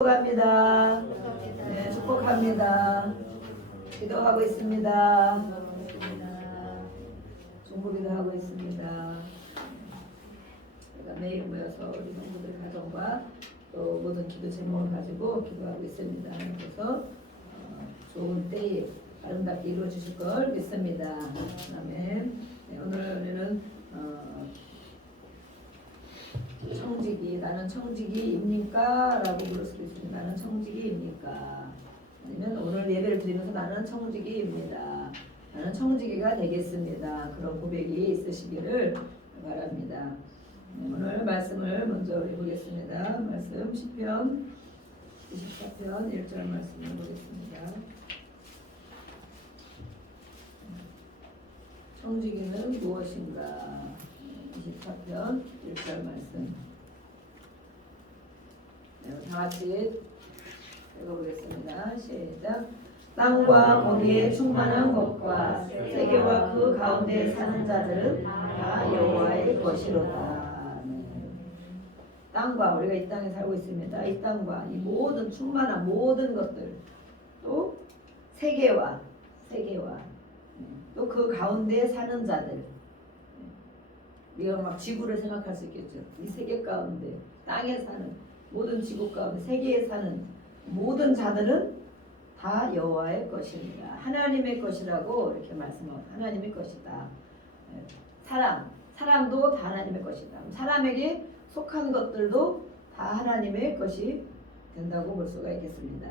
축복합니다. 네, 축복합니다. 기도하고 있습니다. 중보기도 하고 있습니다. 제가 매일 모여서 우리 성도들 가정과 또 모든 기도 제목을 가지고 기도하고 있습니다. 그래서 좋은 때에 아름답게 이루어 주실 걸 믿습니다. 아멘. 네, 오늘은 청지기, 나는 청지기입니까? 라고 물을 수도 있습니다. 나는 청지기입니까? 아니면 오늘 예배를 드리면서 나는 청지기입니다. 나는 청지기가 되겠습니다. 그런 고백이 있으시기를 바랍니다. 네, 오늘 말씀을 먼저 해보겠습니다. 말씀 10편 24편 1절 말씀을 보겠습니다. 청지기는 무엇인가? 24편 1절 말씀. 네, 다 같이 읽어보겠습니다. 시작. 땅과 거기에 충만한 것과 세계와 그 가운데 사는 자들은 다 여호와의 것이로다. 네. 땅과 우리가 이 땅에 살고 있습니다. 이 땅과 이 모든 충만한 모든 것들, 또 세계와 또 그 가운데 사는 자들. 우리가 막 지구를 생각할 수 있겠죠. 이 세계 가운데 땅에 사는 모든 지구 가운데 세계에 사는 모든 자들은 다 여호와의 것입니다. 하나님의 것이라고 이렇게 말씀하고 하나님의 것이다. 사람도 다 하나님의 것이다. 사람에게 속한 것들도 다 하나님의 것이 된다고 볼 수가 있겠습니다.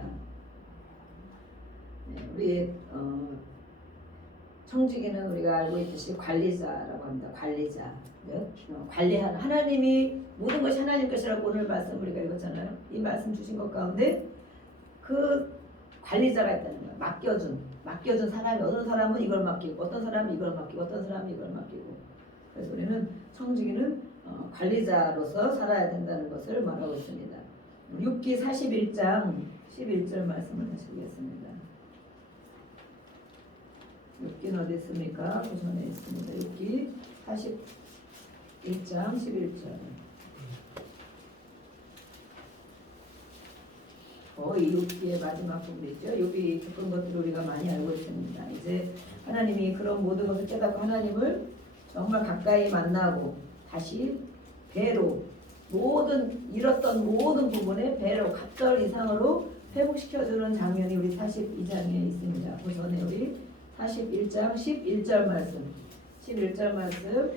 네, 우리 청지기는 우리가 알고 있듯이 관리자라고 합니다. 관리자. 관리하는 하나님이 모든 것이 하나님 것이라고 오늘 말씀 우리가 읽었잖아요. 이 말씀 주신 것 가운데 그 관리자가 있다는 거예요. 맡겨준 사람이 어떤 사람은 이걸 맡기고 어떤 사람은 이걸 맡기고 어떤 사람은 이걸 맡기고. 그래서 우리는 청지기는 관리자로서 살아야 된다는 것을 말하고 있습니다. 6기 41장 11절 말씀을 다시 보겠습니다. 6기는 어디 있습니까? 우선에 있습니다. 6기 41장 11절. 거의 6기의 마지막 부분이죠. 6기 겪은 것들을 우리가 많이 알고 있습니다. 이제 하나님이 그런 모든 것을 깨닫고 하나님을 정말 가까이 만나고 다시 배로 잃었던 모든 부분에 배로 갑절 이상으로 회복시켜주는 장면이 우리 42장에 있습니다. 그 전에 우리 41장 11절 말씀 11절 말씀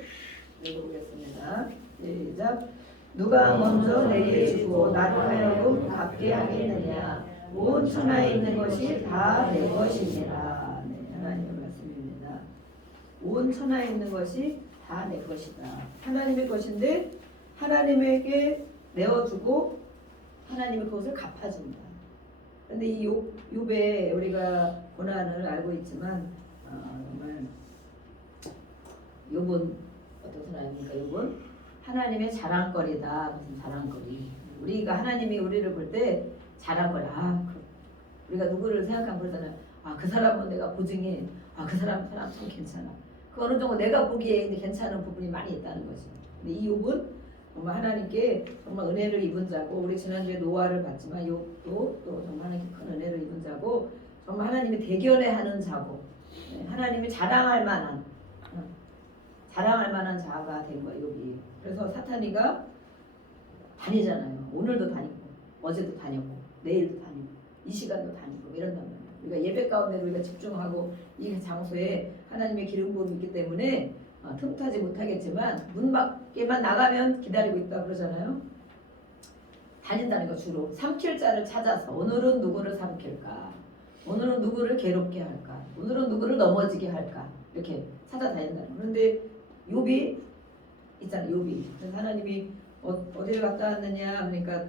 읽어보겠습니다. 시작. 누가 먼저 내게 주고 나로 하여금 갚게 하겠느냐. 온 천하에 있는 것이 다 내 것입니다. 네, 하나님의 말씀입니다. 온 천하에 있는 것이 다 내 것이다. 하나님의 것인데 하나님에게 내어주고 하나님이 그것을 갚아준다. 그런데 이 욥의 우리가 고난을 알고 있지만 정말 욥은 어떤 사람입니까? 욥은 하나님의 자랑거리다. 무슨 자랑거리. 우리가 하나님이 우리를 볼 때 자랑거리. 우리가 누구를 생각하면 그러잖아요. 그 사람은 내가 보증해. 그 사람 참 괜찮아. 그 어느 정도 내가 보기에 괜찮은 부분이 많이 있다는 거죠. 근데 이 욥은 정말 하나님께 정말 은혜를 입은 자고, 우리 지난주에 노아를 봤지만 욥도 또 정말 하나님께 큰 은혜를 입은 자고, 정말 하나님이 대견해하는 자고, 하나님이 자랑할 만한 자가 된 거예요. 욥이. 그래서 사탄이가 다니잖아요. 오늘도 다니고 어제도 다녔고 내일도 다니고 이 시간도 다니고 이런단 말이에요. 우리가 예배 가운데 우리가 집중하고 이 장소에 하나님의 기름 부음이 있기 때문에 틈타지 못하겠지만 문 밖에만 나가면 기다리고 있다 그러잖아요. 다닌다는 거. 주로 삼킬 자를 찾아서 오늘은 누구를 삼킬까, 오늘은 누구를 괴롭게 할까, 오늘은 누구를 넘어지게 할까, 이렇게 찾아다닌다는 거. 그런데 욥이 있잖아요. 욥이. 그래서 하나님이 어디를 갔다 왔느냐, 그러니까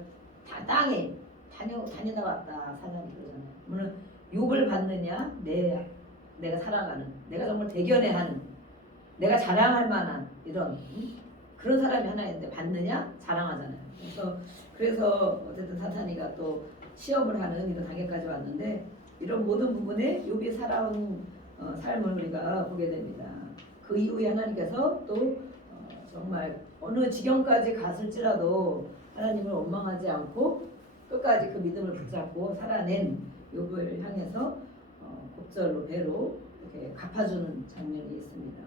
땅에 다니다 왔다 사람이 그러잖아요. 그러면 욥을 받느냐, 내가 살아가는, 내가 정말 대견해하는, 내가 자랑할 만한 이런 그런 사람이 하나 있는데 받느냐, 자랑하잖아요. 그래서 어쨌든 사탄이가 또 시험을 하는 이런 단계까지 왔는데, 이런 모든 부분에 욥이 살아온 삶을 우리가 보게 됩니다. 그 이후에 하나님께서 또 정말 어느 지경까지 갔을지라도 하나님을 원망하지 않고 끝까지 그 믿음을 붙잡고 살아낸 욥을 향해서 곡절로 배로 이렇게 갚아주는 장면이 있습니다.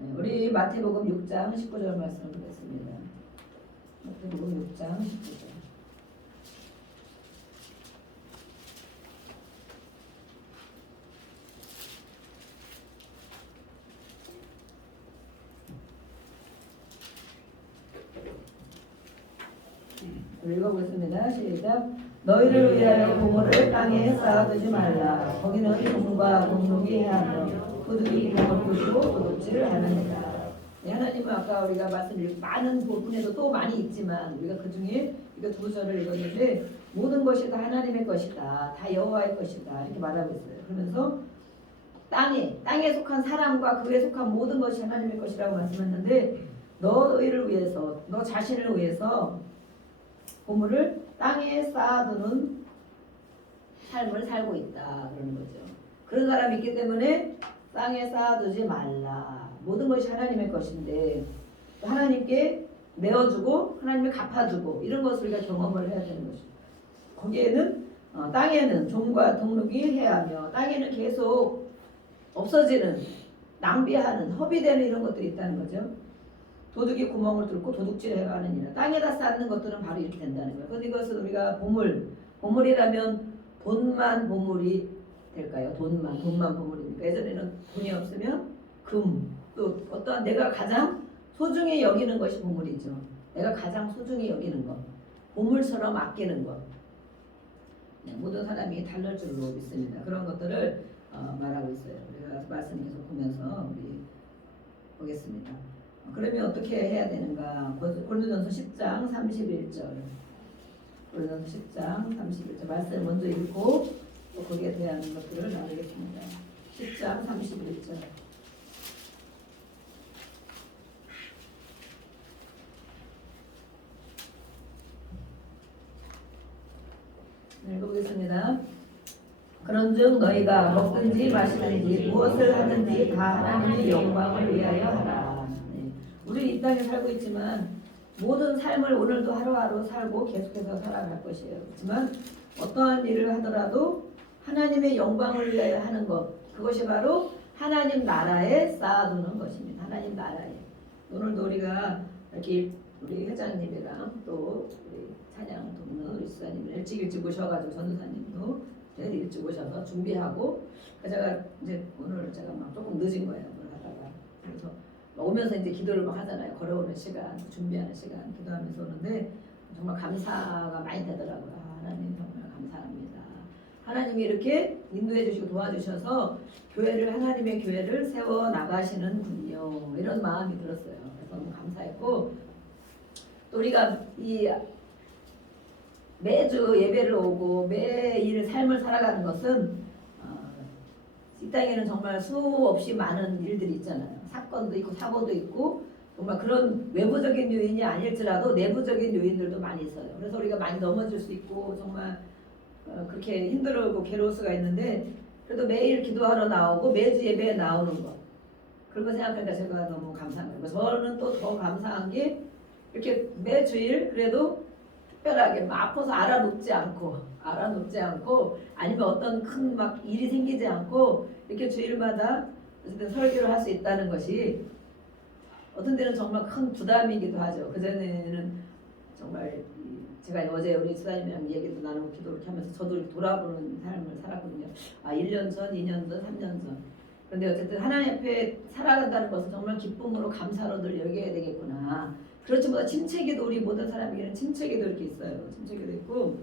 네, 우리 마태복음 6장 19절 말씀을 보겠습니다. 마태복음 6장 19절. 읽어보겠습니다. 시작. 너희를 위하여 보물을 땅에 쌓아두지 말라. 거기는 종과 동록이 해하며 도둑이 구멍을 뚫고 도둑질을 하느니라. 네, 하나님은 아까 우리가 말씀드린 많은 부분에도 또 많이 있지만 우리가 그 중에 이거 두 절을 읽었는데 모든 것이 다 하나님의 것이다. 다 여호와의 것이다. 이렇게 말하고 있어요. 그러면서 땅에 속한 사람과 그에 속한 모든 것이 하나님의 것이라고 말씀했는데 너희를 위해서 너 자신을 위해서 보물을 땅에 쌓아두는 삶을 살고 있다 그러는 거죠. 그런 사람이 있기 때문에 땅에 쌓아두지 말라. 모든 것이 하나님의 것인데 하나님께 내어주고 하나님이 갚아주고 이런 것을 우리가 경험을 해야 되는 것이죠. 거기에는 땅에는 종과 동록이 해하며 땅에는 계속 없어지는 낭비하는 허비되는 이런 것들이 있다는 거죠. 도둑이 구멍을 뚫고 도둑질해 가느니라. 땅에다 쌓는 것들은 바로 이렇게 된다는 거예요. 그런데 이것은 우리가 보물이라면 돈만 보물이 될까요? 돈만 보물입니까? 예전에는 돈이 없으면 금, 또 어떠한 내가 가장 소중히 여기는 것이 보물이죠. 내가 가장 소중히 여기는 것, 보물처럼 아끼는 것. 네, 모든 사람이 다를 줄로 믿습니다. 그런 것들을 말하고 있어요. 우리가 말씀 계속 보면서 우리 보겠습니다. 그러면 어떻게 해야 되는가? 고린도전서 10장 31절. 고린도전서 10장 31절 말씀 먼저 읽고 또 거기에 대한 것들을 나누겠습니다. 10장 31절. 읽어보겠습니다. 그런즉 너희가 먹든지 마시든지 무엇을 하든지 다 하나님의 영광을 위하여 하라. 우리 이 땅에 살고 있지만 모든 삶을 오늘도 하루하루 살고 계속해서 살아갈 것이에요. 그렇지만 어떠한 일을 하더라도 하나님의 영광을 위하여 하는 것, 그것이 바로 하나님 나라에 쌓아두는 것입니다. 하나님 나라에. 오늘도 우리가 이렇게 우리 회장님이랑 또 우리 찬양 돕는 우리 수사님 일찍 오셔가지고 전도사님도 일찍 오셔서 준비하고 제가 이제 오늘 제가 막 조금 늦은 거예요. 오늘 하다가 그래서 오면서 이제 기도를 막 하잖아요. 걸어오는 시간, 준비하는 시간, 기도하면서 오는데 정말 감사가 많이 되더라고요. 하나님 정말 감사합니다. 하나님이 이렇게 인도해 주시고 도와주셔서 하나님의 교회를 세워 나가시는군요. 이런 마음이 들었어요. 그래서 너무 감사했고 또 우리가 매주 예배를 오고 매일 삶을 살아가는 것은 이 땅에는 정말 수없이 많은 일들이 있잖아요. 사건도 있고 사고도 있고 정말 그런 외부적인 요인이 아닐지라도 내부적인 요인들도 많이 있어요. 그래서 우리가 많이 넘어질 수 있고 정말 그렇게 힘들고 괴로울 수가 있는데 그래도 매일 기도하러 나오고 매주 예배에 나오는 것 그런 거 생각하니까 제가 너무 감사한 거예요. 저는 또 더 감사한 게 이렇게 매주일 그래도 특별하게 막 아파서 알아눕지 않고 아니면 어떤 큰 막 일이 생기지 않고 이렇게 주일마다 어쨌든 설교를 할 수 있다는 것이 어떤 때는 정말 큰 부담이기도 하죠. 그전에는 정말 제가 어제 우리 수사님이랑 얘기도 나누고 기도를 하면서 저도 이렇게 돌아보는 삶을 살았거든요. 1년 전, 2년 전, 3년 전. 그런데 어쨌든 하나님 앞에 살아간다는 것은 정말 기쁨으로 감사로 늘 여겨야 되겠구나. 그렇지 못한 침체기도 우리 모든 사람에게는 침체기도 이렇게 있어요. 침체기도 있고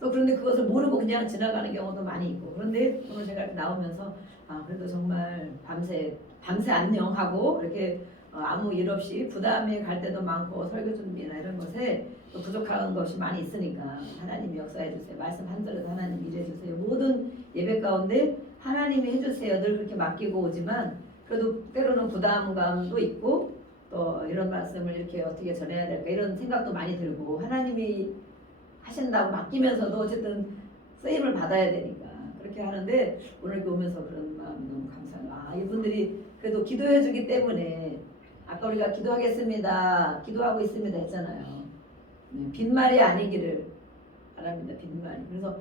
또 그런데 그것을 모르고 그냥 지나가는 경우도 많이 있고 그런데 오늘 제가 이렇게 나오면서 그래도 정말 밤새 안녕하고 이렇게 아무 일 없이 부담이 갈 때도 많고 설교 준비나 이런 것에 또 부족한 것이 많이 있으니까 하나님이 역사해 주세요. 말씀 한 절에도 하나님 일해 주세요. 모든 예배 가운데 하나님이 해주세요. 늘 그렇게 맡기고 오지만 그래도 때로는 부담감도 있고 또 이런 말씀을 이렇게 어떻게 전해야 될까 이런 생각도 많이 들고 하나님이 하신다고 맡기면서도 어쨌든 쓰임을 받아야 되니까 그렇게 하는데 오늘 이렇게 오면서 그런 마음이 너무 감사해요. 이분들이 그래도 기도해 주기 때문에 아까 우리가 기도하겠습니다. 기도하고 있습니다 했잖아요. 빈말이 아니기를 바랍니다. 빈말이. 그래서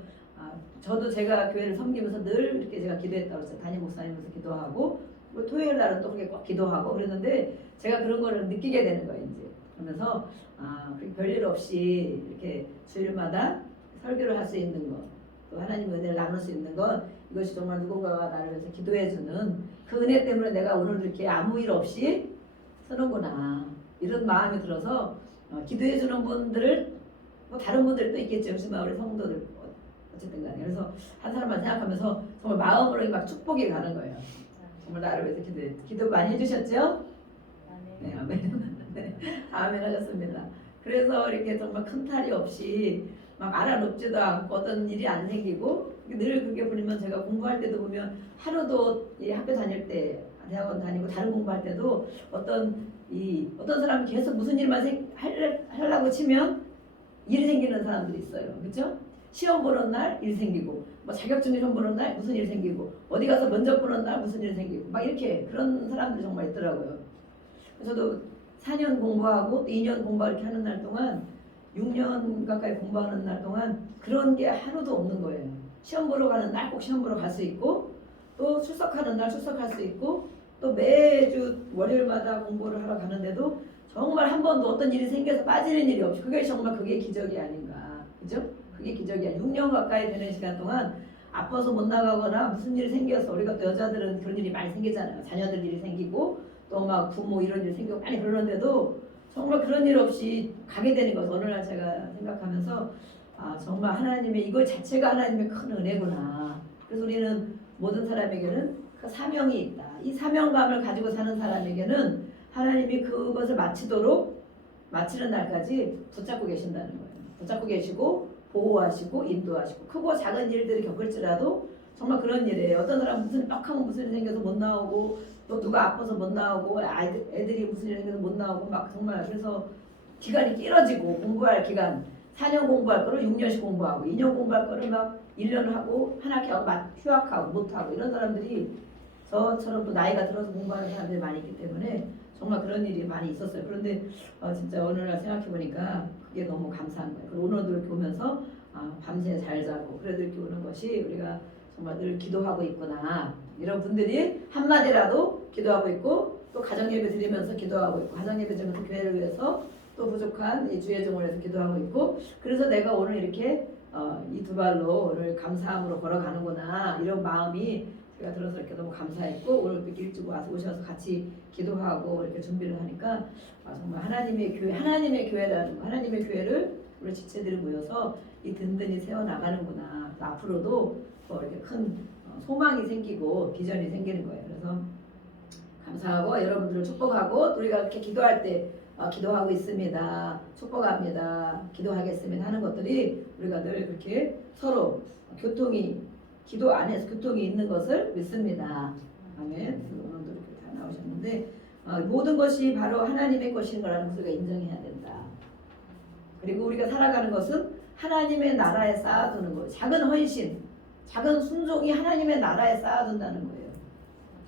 저도 제가 교회를 섬기면서 늘 이렇게 제가 기도했다고 했어요. 담임 목사님께서 기도하고 뭐 토요일 날은 또 그렇게 꼭 기도하고 그랬는데 제가 그런 거를 느끼게 되는 거예요. 이제 그러면서 별일 없이 이렇게 주일마다 설교를 할 수 있는 것, 또 하나님의 은혜를 나눌 수 있는 것, 이것이 정말 누군가가 나를 위해서 기도해주는 그 은혜 때문에 내가 오늘 이렇게 아무 일 없이 서는구나 이런 마음이 들어서 기도해주는 분들을 뭐 다른 분들도 있겠죠. 하지만 우리 성도들 어쨌든 간에 그래서 한 사람만 생각하면서 정말 마음으로 막 축복이 가는 거예요. 정말 나를 위해서 기도 많이 해주셨죠? 네, 아멘. 네, 아멘 하셨습니다. 그래서 이렇게 정말 큰 탈이 없이 막 알아놓지도 않고 어떤 일이 안 생기고 늘 그게 보면 제가 공부할 때도 보면 하루도 이 학교 다닐 때 대학원 다니고 다른 공부할 때도 어떤 사람이 계속 무슨 일만 하려고 치면 일이 생기는 사람들이 있어요. 그렇죠? 시험 보는 날 일 생기고 뭐 자격증 시험 보는 날 무슨 일 생기고 어디 가서 면접 보는 날 무슨 일 생기고 막 이렇게 그런 사람들이 정말 있더라고요. 저도 4년 공부하고 2년 공부 이렇게 하는 날 동안 6년 가까이 공부하는 날 동안 그런 게 하루도 없는 거예요. 시험 보러 가는 날 꼭 시험 보러 갈 수 있고 또 출석하는 날 출석할 수 있고 또 매주 월요일마다 공부를 하러 가는데도 정말 한 번도 어떤 일이 생겨서 빠지는 일이 없이 그게 기적이 아닌가. 그죠? 그게 기적이야. 6년 가까이 되는 시간 동안 아파서 못 나가거나 무슨 일이 생겨서 우리가 또 여자들은 그런 일이 많이 생기잖아요. 자녀들 일이 생기고 또 막 부모 이런 일이 생기고 많이 그러는데도 정말 그런 일 없이 가게 되는 것을 어느 날 제가 생각하면서 정말 하나님의 이거 자체가 하나님의 큰 은혜구나. 그래서 우리는 모든 사람에게는 그 사명이 있다. 이 사명감을 가지고 사는 사람에게는 하나님이 그것을 마치는 날까지 붙잡고 계신다는 거예요. 붙잡고 계시고 보호하시고 인도하시고 크고 작은 일들을 겪을지라도 정말 그런 일이에요. 어떤 사람 무슨 빡하면 무슨 일이 생겨서 못 나오고 또 누가 아파서 못 나오고 애들이 무슨 일이 생겨서 못 나오고 막 정말 그래서 기간이 길어지고 공부할 기간 4년 공부할 거를 6년씩 공부하고 2년 공부할 거를 막 1년 하고 한 학기 하고 막 휴학하고 못하고 이런 사람들이 저처럼 또 나이가 들어서 공부하는 사람들이 많이 있기 때문에 정말 그런 일이 많이 있었어요. 그런데 진짜 어느 날 생각해보니까 그게 너무 감사한 거예요. 그리고 오늘도 이렇게 오면서 밤새 잘 자고 그래도 이렇게 오는 것이 우리가 정말 늘 기도하고 있구나. 이런 분들이 한마디라도 기도하고 있고 또 가정예배 드리면서 기도하고 있고 가정예배 드리면서 교회를 위해서 또 부족한 이 주의 종을 위해서 기도하고 있고 그래서 내가 오늘 이렇게 이 두 발로 오늘 감사함으로 걸어가는구나 이런 마음이 제가 들어서 이렇게 너무 감사했고 오늘 이렇게 일찍 와서 오셔서 같이 기도하고 이렇게 준비를 하니까 정말 하나님의 교회라는 거, 하나님의 교회를 우리 지체들이 모여서 이 든든히 세워 나가는구나. 앞으로도 더 이렇게 큰 소망이 생기고 비전이 생기는 거예요. 그래서 감사하고 여러분들을 축복하고 우리가 이렇게 기도할 때 기도하고 있습니다. 축복합니다. 기도하겠습니다. 하는 것들이 우리가 늘 그렇게 서로 기도 안에서 교통이 있는 것을 믿습니다. 아멘. 오늘도 이렇게 다 나오셨는데 모든 것이 바로 하나님의 것인 거라는 것을 우리가 인정해야 된다. 그리고 우리가 살아가는 것은 하나님의 나라에 쌓아두는 거예요. 작은 헌신, 작은 순종이 하나님의 나라에 쌓아둔다는 거예요.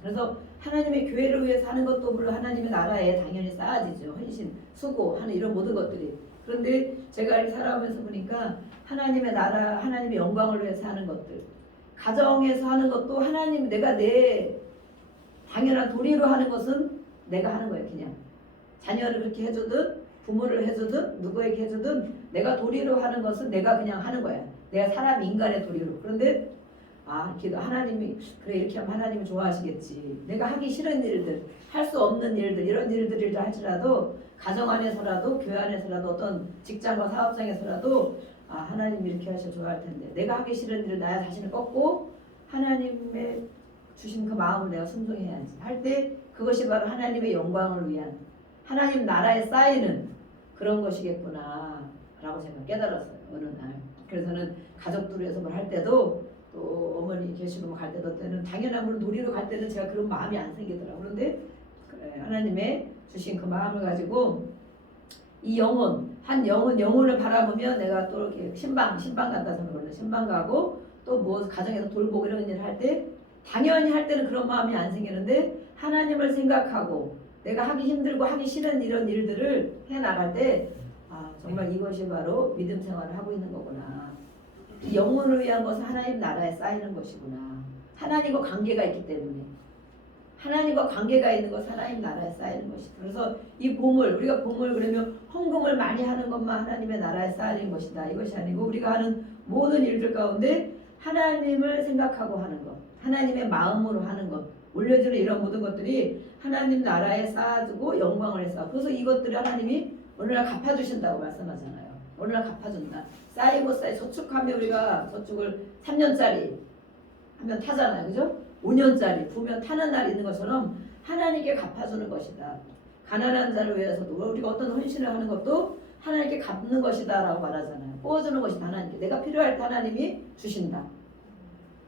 그래서 하나님의 교회를 위해서 하는 것도 물론 하나님의 나라에 당연히 쌓아지죠. 헌신, 수고 하는 이런 모든 것들이. 그런데 제가 이렇게 살아오면서 보니까 하나님의 나라, 하나님의 영광을 위해서 하는 것들, 가정에서 하는 것도 하나님 내가 내 당연한 도리로 하는 것은 내가 하는 거예요. 그냥 자녀를 그렇게 해주든 부모를 해주든 누구에게 해주든 내가 도리로 하는 것은 내가 그냥 하는 거야. 내가 사람 인간의 도리로. 그런데 기도 하나님이 그래 이렇게 하면 하나님이 좋아하시겠지. 내가 하기 싫은 일들, 할 수 없는 일들 이런 일들을 할지라도 가정 안에서라도 교회 안에서라도 어떤 직장과 사업장에서라도 하나님이 이렇게 하시면 좋아할 텐데 내가 하기 싫은 일을 나의 자신을 꺾고 하나님의 주신 그 마음을 내가 순종해야지 할 때 그것이 바로 하나님의 영광을 위한 하나님 나라에 쌓이는 그런 것이겠구나 라고 제가 깨달았어요. 어느 날. 그래서는 가족들 위해서 뭘 할 때도 또 어머니 계시고 갈 때도 당연한 물론 놀이로 갈 때는 제가 그런 마음이 안 생기더라고요. 그런데 하나님의 주신 그 마음을 가지고 이 영혼을 바라보면 내가 또 이렇게 신방 간다 저는 신방 가고 또 뭐 가정에서 돌보고 이런 일을 할 때 당연히 할 때는 그런 마음이 안 생기는데 하나님을 생각하고 내가 하기 힘들고 하기 싫은 이런 일들을 해 나갈 때 정말 이것이 바로 믿음 생활을 하고 있는 거구나. 이 영혼을 위한 것은 하나님 나라에 쌓이는 것이구나. 하나님과 관계가 있기 때문에. 하나님과 관계가 있는 것 하나님 나라에 쌓이는 것이다. 그래서 이 보물, 우리가 보물 그러면 헌금을 많이 하는 것만 하나님의 나라에 쌓이는 것이다. 이것이 아니고 우리가 하는 모든 일들 가운데 하나님을 생각하고 하는 것, 하나님의 마음으로 하는 것, 올려주는 이런 모든 것들이 하나님 나라에 쌓아두고 영광을 해서 그래서 이것들을 하나님이 오늘날 갚아주신다고 말씀하잖아요. 오늘날 갚아준다. 쌓이고 쌓이 저축하면 우리가 저축을 3년짜리 하면 타잖아요. 그죠? 5년짜리 부면 타는 날이 있는 것처럼 하나님께 갚아주는 것이다. 가난한 자를 위해서도 우리가 어떤 헌신을 하는 것도 하나님께 갚는 것이다 라고 말하잖아요. 뽑아주는 것이다. 하나님께. 내가 필요할 때 하나님이 주신다.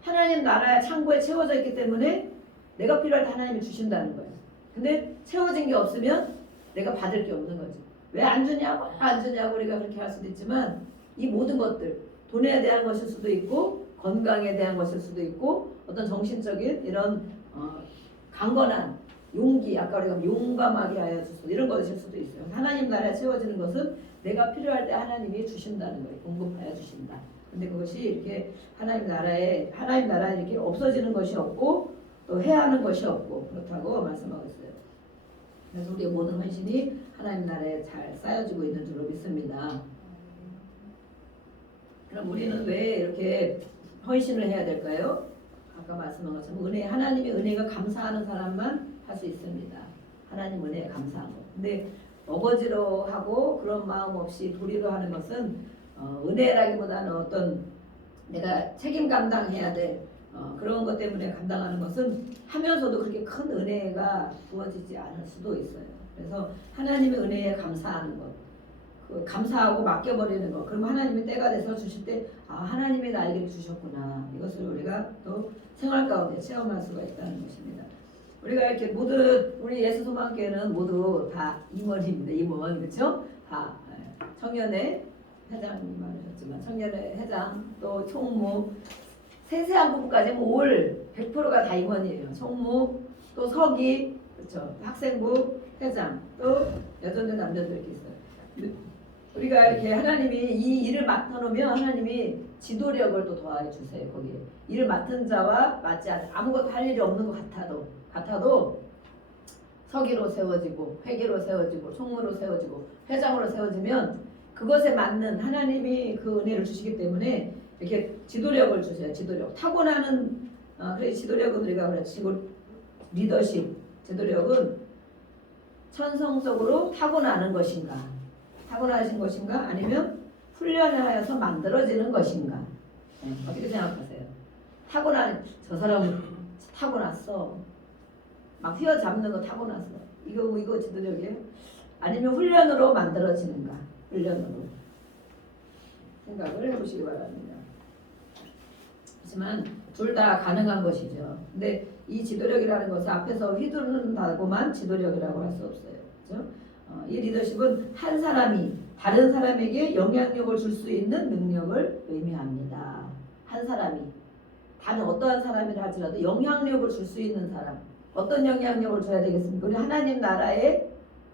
하나님 나라의 창고에 채워져 있기 때문에 내가 필요할 때 하나님이 주신다는 거예요. 근데 채워진 게 없으면 내가 받을 게 없는 거죠. 왜 안 주냐고 안 주냐고 우리가 그렇게 할 수도 있지만 이 모든 것들 돈에 대한 것일 수도 있고 건강에 대한 것일 수도 있고 어떤 정신적인 이런 강건한 용기 아까 우리가 용감하게 하여 주소서 이런 것일 수도 있어요. 하나님 나라에 채워지는 것은 내가 필요할 때 하나님이 주신다는 거예요. 공급하여 주신다. 근데 그것이 이렇게 하나님 나라에 이렇게 없어지는 것이 없고 또 해야 하는 것이 없고 그렇다고 말씀하고 있어요. 그래서 우리의 모든 헌신이 하나님 나라에 잘 쌓여지고 있는 줄로 믿습니다. 그럼 우리는 왜 이렇게 헌신을 해야 될까요? 아까 말씀한 것처럼 하나님의 은혜가 감사하는 사람만 할 수 있습니다. 하나님 은혜에 감사한 것. 근데 어거지로 하고 그런 마음 없이 도리로 하는 것은 은혜라기보다는 어떤 내가 책임 감당해야 될 그런 것 때문에 감당하는 것은 하면서도 그렇게 큰 은혜가 부어지지 않을 수도 있어요. 그래서 하나님의 은혜에 감사하는 것, 감사하고 맡겨버리는 것. 그러면 하나님이 때가 돼서 주실 때 하나님이 나에게 주셨구나. 이것을 우리가 또 생활 가운데 체험할 수가 있다는 것입니다. 우리가 이렇게 모든 우리 예수소망교회는 모두 다 임원입니다. 임원 그렇죠? 다 청년회 회장님 말하셨지만 청년회 회장 또 총무 세세한 부분까지 올 100%가 다 임원이에요. 총무 또 서기 그렇죠? 학생부 회장 또 여전들 남자들 이렇게 있어요. 우리가 이렇게 하나님이 이 일을 맡아놓으면 하나님이 지도력을 또 더해 주세요. 거기에 일을 맡은 자와 맞지 않은 아무것도 할 일이 없는 것 같아도 서기로 세워지고 회계로 세워지고 총무로 세워지고 회장으로 세워지면 그것에 맞는 하나님이 그 은혜를 주시기 때문에 이렇게 지도력을 주세요. 지도력 타고나는 그래 지도력은 우리가 리더십 지도력은 천성적으로 타고나는 것인가 타고나신 것인가 아니면 훈련하여서 만들어지는 것인가 어떻게 생각하세요? 타고나는 저 사람은 타고났어 막 휘어잡는 거 타고났어 이거 지도력이에요? 아니면 훈련으로 만들어지는가 훈련으로 생각을 해보시기 바랍니다. 하지만 둘 다 가능한 것이죠. 근데 이 지도력이라는 것은 앞에서 휘두른다고만 지도력이라고 할 수 없어요. 그렇죠? 이 리더십은 한 사람이 다른 사람에게 영향력을 줄 수 있는 능력을 의미합니다. 한 사람이 다른 어떠한 사람이라 할지라도 영향력을 줄 수 있는 사람 어떤 영향력을 줘야 되겠습니까? 우리 하나님 나라의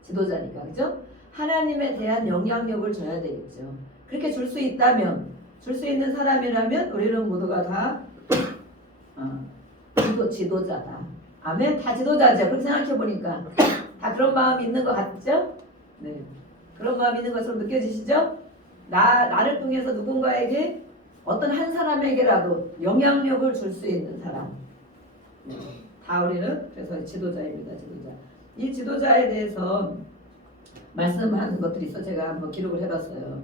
지도자니까 그죠? 하나님에 대한 영향력을 줘야 되겠죠. 그렇게 줄 수 있다면 줄 수 있는 사람이라면 우리는 모두가 다 지도자다. 아멘. 다 지도자죠. 그렇게 생각해 보니까 다 그런 마음이 있는 것 같죠? 네. 그런 마음이 있는 것처럼 느껴지시죠? 나를 통해서 누군가에게 어떤 한 사람에게라도 영향력을 줄 수 있는 사람. 네. 다 우리는 그래서 지도자입니다. 지도자. 이 지도자에 대해서 말씀하는 것들이 있어 제가 한번 기록을 해봤어요.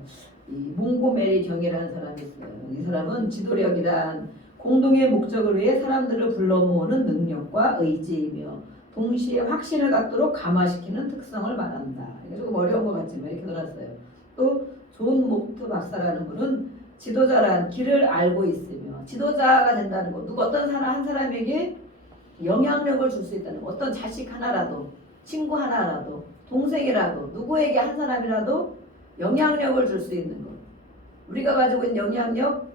이 몽고메리 경이라는 사람이 있어요. 이 사람은 지도력이란 공동의 목적을 위해 사람들을 불러 모으는 능력과 의지이며 동시에 확신을 갖도록 감화시키는 특성을 말한다. 이게 조금 어려운 것 같지만 이렇게 들었어요. 또 존 목트 박사라는 분은 지도자란 길을 알고 있으며 지도자가 된다는 것. 어떤 사람 한 사람에게 영향력을 줄 수 있다는 것. 어떤 자식 하나라도 친구 하나라도 동생이라도 누구에게 한 사람이라도 영향력을 줄 수 있는 것. 우리가 가지고 있는 영향력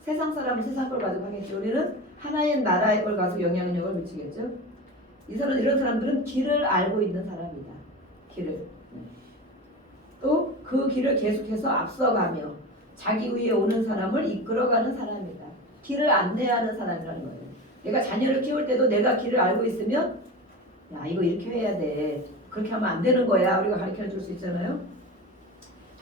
세상 사람은 세상 걸 가지고 하겠죠. 우리는 하나님 나라의 걸 가지고 영향력을 미치겠죠. 이런 사람들은 길을 알고 있는 사람이다. 길을. 또 그 길을 계속해서 앞서가며 자기 위에 오는 사람을 이끌어가는 사람이다. 길을 안내하는 사람이라는 거예요. 내가 자녀를 키울 때도 내가 길을 알고 있으면 야 이거 이렇게 해야 돼. 그렇게 하면 안 되는 거야. 우리가 가르쳐 줄 수 있잖아요.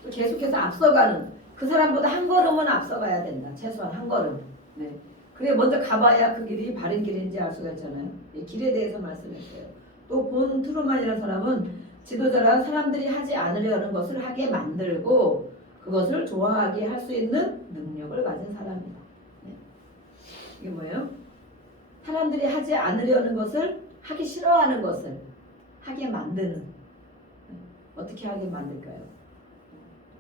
또 계속해서 앞서가는 그 사람보다 한 걸음은 앞서가야 된다. 최소한 한 걸음. 네. 그래 먼저 가봐야 그 길이 바른 길인지 알 수가 있잖아요. 이 길에 대해서 말씀했어요. 또 본 트루만이라는 사람은 지도자라 사람들이 하지 않으려는 것을 하게 만들고 그것을 좋아하게 할 수 있는 능력을 가진 사람이다. 네. 이게 뭐예요? 사람들이 하지 않으려는 것을 하기 싫어하는 것을 하게 만드는. 네. 어떻게 하게 만들까요?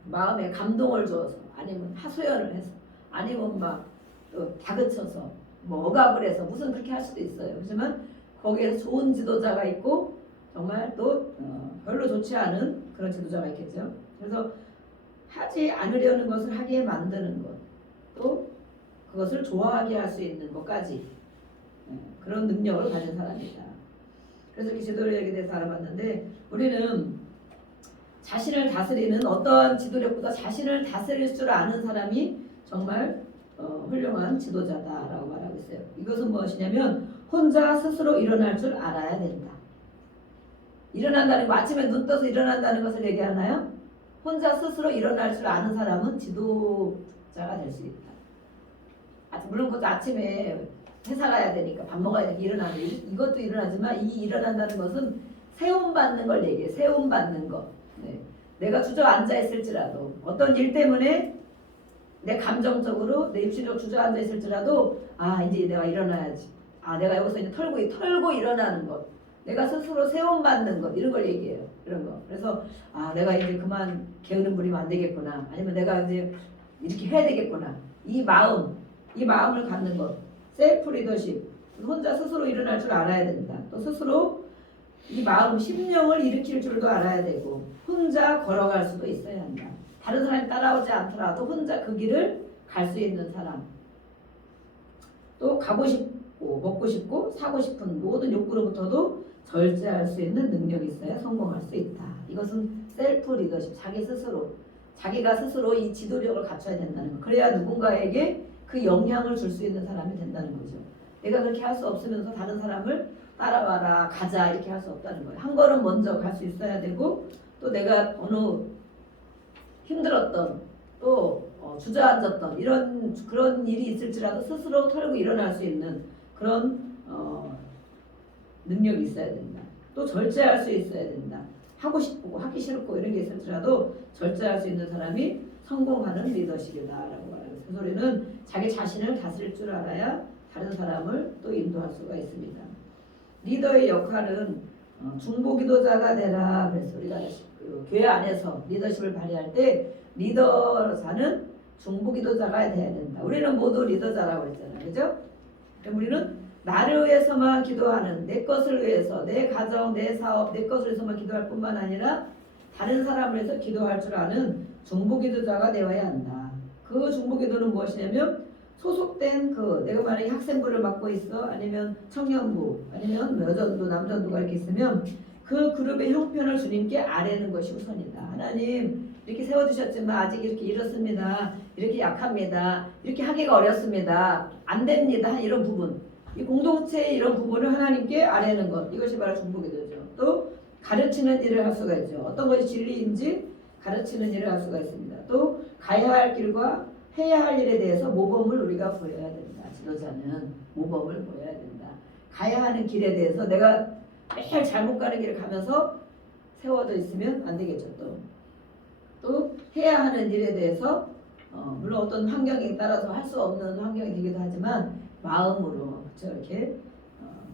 마음에 감동을 주어서 아니면 하소연을 해서 아니면 막 또 다그쳐서 뭐 억압을 해서 무슨 그렇게 할 수도 있어요. 하지만 거기에서 좋은 지도자가 있고 정말 또 별로 좋지 않은 그런 지도자가 있겠죠. 그래서 하지 않으려는 것을 하게 만드는 것, 또 그것을 좋아하게 할 수 있는 것까지 그런 능력을 가진 사람이다. 그래서 이렇게 지도력에 대해서 알아봤는데 우리는 자신을 다스리는 어떠한 지도력보다 자신을 다스릴 줄 아는 사람이 정말 훌륭한 지도자다라고 말하고 있어요. 이것은 무엇이냐면 혼자 스스로 일어날 줄 알아야 된다. 일어난다는 거 아침에 눈 떠서 일어난다는 것을 얘기하나요? 혼자 스스로 일어날 줄 아는 사람은 지도자가 될 수 있다. 물론 그것도 아침에 회사 가야 되니까 밥 먹어야 되니까 일어나는 이것도 일어나지만 이 일어난다는 것은 세움받는 걸 얘기해요. 세움받는 것. 네. 내가 주저앉아 있을지라도 어떤 일 때문에 내 감정적으로 내 입시적으로 주저앉아 있을지라도 아 이제 내가 일어나야지. 아 내가 여기서 이제 털고 일어나는 것. 내가 스스로 세움받는 것 이런 걸 얘기해요. 이런 거. 그래서 아 내가 이제 그만 게으름 부리면 안 되겠구나. 아니면 내가 이제 이렇게 해야 되겠구나. 이 마음을 갖는 것. 셀프 리더십. 혼자 스스로 일어날 줄 알아야 된다. 또 스스로 이 마음, 심령을 일으킬 줄도 알아야 되고 혼자 걸어갈 수도 있어야 한다. 다른 사람이 따라오지 않더라도 혼자 그 길을 갈 수 있는 사람. 또 가고 싶고 먹고 싶고 사고 싶은 모든 욕구로부터도 절제할 수 있는 능력이 있어야 성공할 수 있다. 이것은 셀프 리더십, 자기가 스스로 이 지도력을 갖춰야 된다는 거. 그래야 누군가에게 그 영향을 줄 수 있는 사람이 된다는 거죠. 내가 그렇게 할 수 없으면서 다른 사람을 따라와라, 가자 이렇게 할 수 없다는 거예요. 한 걸음 먼저 갈 수 있어야 되고 또 내가 어느 힘들었던 또 주저앉았던 그런 일이 있을지라도 스스로 털고 일어날 수 있는 그런 능력이 있어야 된다. 또 절제할 수 있어야 된다. 하고 싶고 하기 싫고 이런 게 있을지라도 절제할 수 있는 사람이 성공하는 리더십이다라고 말해요. 그 소리는 자기 자신을 다스릴 줄 알아야 다른 사람을 또 인도할 수가 있습니다. 리더의 역할은 중보기도자가 되라. 그래서 우리가 그 교회 안에서 리더십을 발휘할 때 리더자는 중보기도자가 돼야 된다. 우리는 모두 리더자라고 했잖아요. 그죠? 그럼 우리는 나를 위해서만 기도하는 내 것을 위해서 내 가정, 내 사업, 내 것을 위해서만 기도할 뿐만 아니라 다른 사람을 위해서 기도할 줄 아는 중보기도자가 되어야 한다. 그 중보기도는 무엇이냐면 소속된 내가 만약에 학생부를 맡고 있어 아니면 청년부 아니면 여전도 남전도가 이렇게 있으면 그 그룹의 형편을 주님께 아뢰는 것이 우선이다. 하나님 이렇게 세워주셨지만 아직 이렇게 이렇습니다. 이렇게 약합니다. 이렇게 하기가 어렵습니다. 안 됩니다. 이런 부분 이 공동체의 이런 부분을 하나님께 아뢰는 것 이것이 바로 중보기도죠. 또 가르치는 일을 할 수가 있죠. 어떤 것이 진리인지 가르치는 일을 할 수가 있습니다. 또 가야 할 길과 해야 할 일에 대해서 모범을 우리가 보여야 된다. 지도자는 모범을 보여야 된다. 가야 하는 길에 대해서 내가 매일 잘못 가는 길을 가면서 세워져 있으면 안 되겠죠. 또 해야 하는 일에 대해서 물론 어떤 환경에 따라서 할 수 없는 환경이 되기도 하지만 마음으로 그렇죠? 이렇게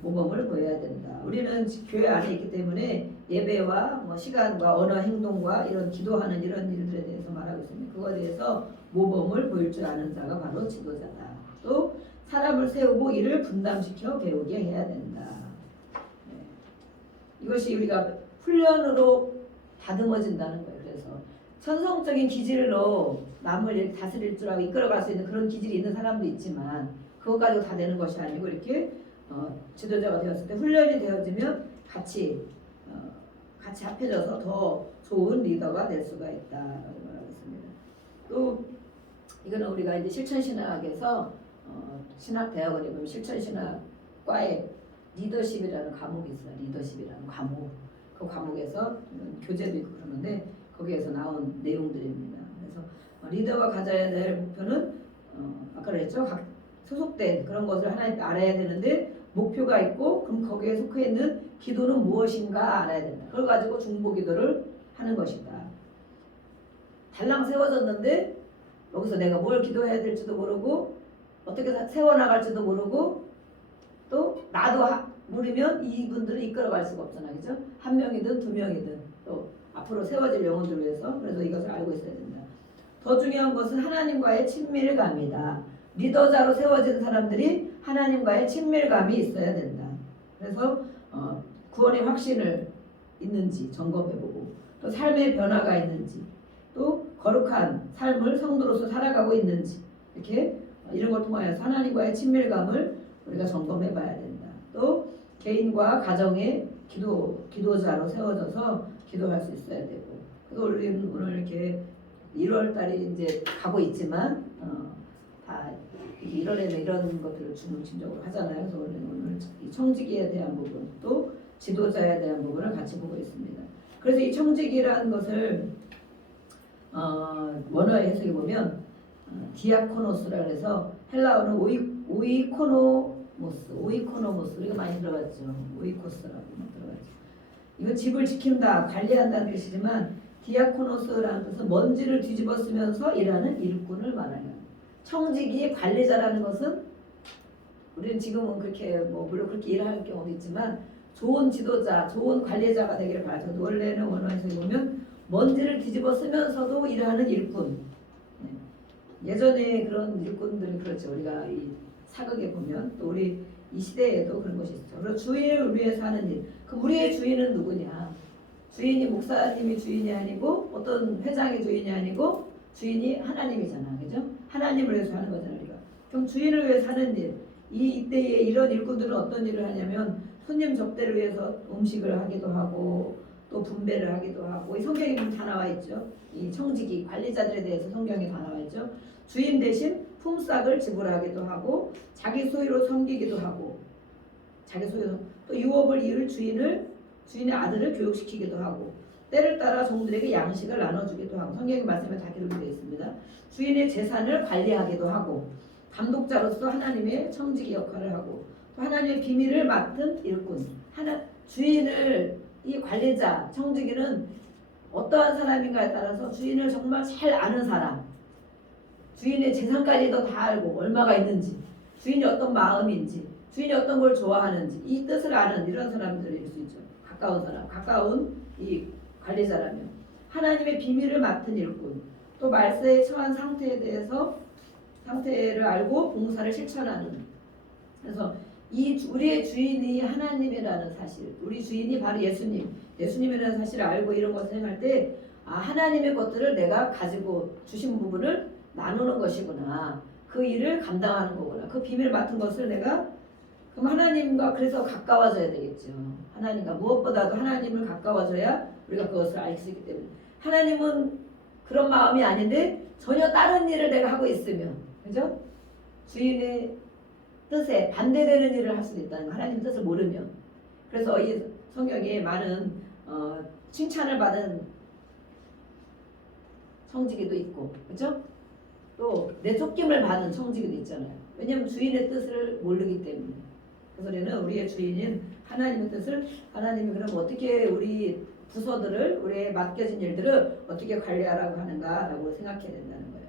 모범을 보여야 된다. 우리는 교회 안에 있기 때문에 예배와 시간과 언어 행동과 이런 기도하는 이런 일들에 대해서 말하고 있습니다. 그거에 대해서 모범을 보일 줄 아는 자가 바로 지도자다. 또 사람을 세우고 이를 분담시켜 배우게 해야 된다. 네. 이것이 우리가 훈련으로 다듬어진다는 거예요. 그래서 천성적인 기질로 남을 이렇게 다스릴 줄 알고 이끌어갈 수 있는 그런 기질이 있는 사람도 있지만 그것 가지고 다 되는 것이 아니고 이렇게 지도자가 되었을 때 훈련이 되어지면 같이 같이 합해져서 더 좋은 리더가 될 수가 있다라고 말하고 있습니다. 또 이거는 우리가 이제 실천신학에서 신학대학원에 보면 실천신학과에 리더십이라는 과목이 있어요. 리더십이라는 과목. 그 과목에서 교재도 있고 그러는데 거기에서 나온 내용들입니다. 그래서 리더가 가져야 될 목표는 아까 그랬죠. 각 소속된 그런 것을 하나님 알아야 되는데 목표가 있고 그럼 거기에 속해 있는 기도는 무엇인가 알아야 된다. 그걸 가지고 중보기도를 하는 것이다. 달랑 세워졌는데 여기서 내가 뭘 기도해야 될지도 모르고 어떻게 세워나갈지도 모르고 또 나도 모르면 이분들을 이끌어갈 수가 없잖아요. 그죠? 한 명이든 두 명이든 또 앞으로 세워질 영혼들을 위해서 그래서 이것을 알고 있어야 된다. 더 중요한 것은 하나님과의 친밀감이다. 리더자로 세워진 사람들이 하나님과의 친밀감이 있어야 된다. 그래서 구원의 확신을 있는지 점검해보고 또 삶의 변화가 있는지 또 거룩한 삶을 성도로서 살아가고 있는지 이렇게 이런 걸 통하여서 하나님과의 친밀감을 우리가 점검해봐야 된다. 또 개인과 가정의 기도자로 세워져서 기도할 수 있어야 되고 그래서 우리는 오늘 이렇게 1월 달이 이제 가고 있지만 다 1월에는 이런 것들을 중심적으로 하잖아요. 그래서 오늘 이 청지기에 대한 부분 또 지도자에 대한 부분을 같이 보고 있습니다. 그래서 이 청지기라는 것을 원어의 해석에 보면 디아코노스라 그래서 헬라어는 오이코노모스 우리가 많이 들어봤죠. 오이코스라고 들어봤죠. 이건 집을 지킨다, 관리한다는 뜻이지만 디아코노스라는 뜻은 먼지를 뒤집어 쓰면서 일하는 일꾼을 말하는 청지기의 관리자라는 것은 우리는 지금은 그렇게 물론 그렇게 일할 경우도 있지만 좋은 지도자, 좋은 관리자가 되기를 바라죠. 원래는 원어에서 보면 먼지를 뒤집어 쓰면서도 일하는 일꾼. 예전에 그런 일꾼들이 그렇죠. 우리가 이 사극에 보면 또 우리 이 시대에도 그런 것이 있죠. 그리고 주인을 위해서 하는 일. 그 우리의 주인은 누구냐? 주인이 목사님이 주인이 아니고 어떤 회장이 주인이 아니고 주인이 하나님이잖아. 그죠? 하나님을 위해서 하는 거잖아요. 우리가. 그럼 주인을 위해서 하는 일. 이때에 이런 일꾼들은 어떤 일을 하냐면 손님 접대를 위해서 음식을 하기도 하고 또 분배를 하기도 하고 이 성경에 보면 다 나와 있죠. 이 청지기 관리자들에 대해서 성경에 다 나와 있죠. 주인 대신 품삯을 지불하기도 하고 자기 소유로 섬기기도 하고 자기 소유로 또 유업을 이을 주인의 아들을 교육시키기도 하고 때를 따라 종들에게 양식을 나눠주기도 하고 성경의 말씀에 다 기록되어 있습니다. 주인의 재산을 관리하기도 하고 감독자로서 하나님의 청지기 역할을 하고 또 하나님의 비밀을 맡은 일꾼 주인을 이 관리자 청지기는 어떠한 사람인가에 따라서 주인을 정말 잘 아는 사람 주인의 재산까지도 다 알고 얼마가 있는지 주인이 어떤 마음인지 주인이 어떤 걸 좋아하는지 이 뜻을 아는 이런 사람들일 수 있죠. 가까운 사람 가까운 이 관리자라면 하나님의 비밀을 맡은 일꾼 또 말세에 처한 상태에 대해서 상태를 알고 봉사를 실천하는 그래서 우리의 주인이 하나님이라는 사실 우리 주인이 바로 예수님이라는 사실을 알고 이런 것을 행할 때 하나님의 것들을 내가 가지고 주신 부분을 나누는 것이구나 그 일을 감당하는 거구나 그 비밀을 맡은 것을 내가 그럼 하나님과 그래서 가까워져야 되겠죠. 하나님과 무엇보다도 하나님을 가까워져야 우리가 그것을 알 수 있기 때문에 하나님은 그런 마음이 아닌데 전혀 다른 일을 내가 하고 있으면 그죠? 주인의 뜻에 반대되는 일을 할 수도 있다는 거 하나님 뜻을 모르면 그래서 이 성경에 많은 칭찬을 받은 청지기도 있고 그죠? 또 내쫓김을 받은 청지기도 있잖아요. 왜냐하면 주인의 뜻을 모르기 때문에 그래서 우리는 우리의 주인인 하나님의 뜻을 하나님이 그럼 어떻게 우리 부서들을 우리의 맡겨진 일들을 어떻게 관리하라고 하는가라고 생각해야 된다는 거예요.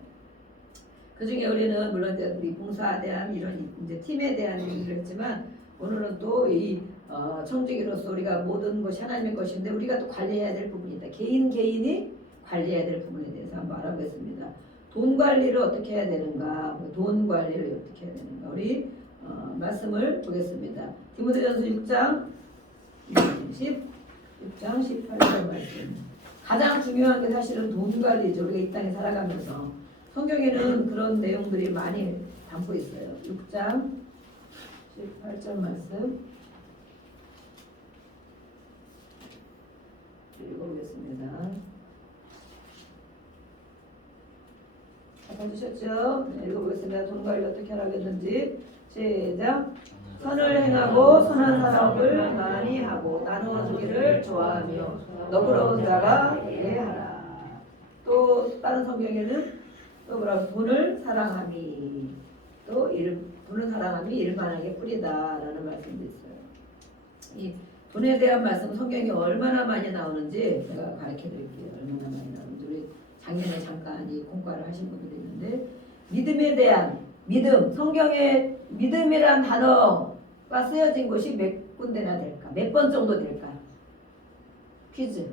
그 중에 우리는 물론 이제 우리 봉사에 대한 이런 이제 팀에 대한 얘기를 했지만 오늘은 또 이 청지기로서 우리가 모든 것이 하나님의 것인데 우리가 또 관리해야 될 부분이 있다. 개인이 관리해야 될 부분에 대해서 한번 알아보겠습니다. 돈 관리를 어떻게 해야 되는가? 돈 관리를 어떻게 해야 되는가? 우리 말씀을 보겠습니다. 디모데전서 6장 18절 말씀. 가장 중요한 게 사실은 돈 관리죠. 우리가 이 땅에 살아가면서 성경에는 그런 내용들이 많이 담고 있어요. 6장 18절 말씀. 읽어보겠습니다. 다 봐주셨죠? 네, 읽어보겠습니다. 돈 관리 어떻게 하라겠는지. 시작. 선을 행하고 선한 사람을 많이 하고 나누어 주기를 좋아하며 너그러운 자가 예하라. 또 다른 성경에는 또 뭐라고 돈을 사랑함이 또 돈을 사랑함이 일만하게 뿌리다라는 말씀도 있어요. 이 돈에 대한 말씀은 성경에 얼마나 많이 나오는지 제가 가르쳐 드릴게요. 얼마나 많이 나오는지. 우리 작년에 잠깐 이 공과를 하신 분들이 있는데 믿음에 대한 믿음, 성경에 믿음이란 단어가 쓰여진 곳이 몇 군데나 될까? 몇 번 정도 될까? 퀴즈.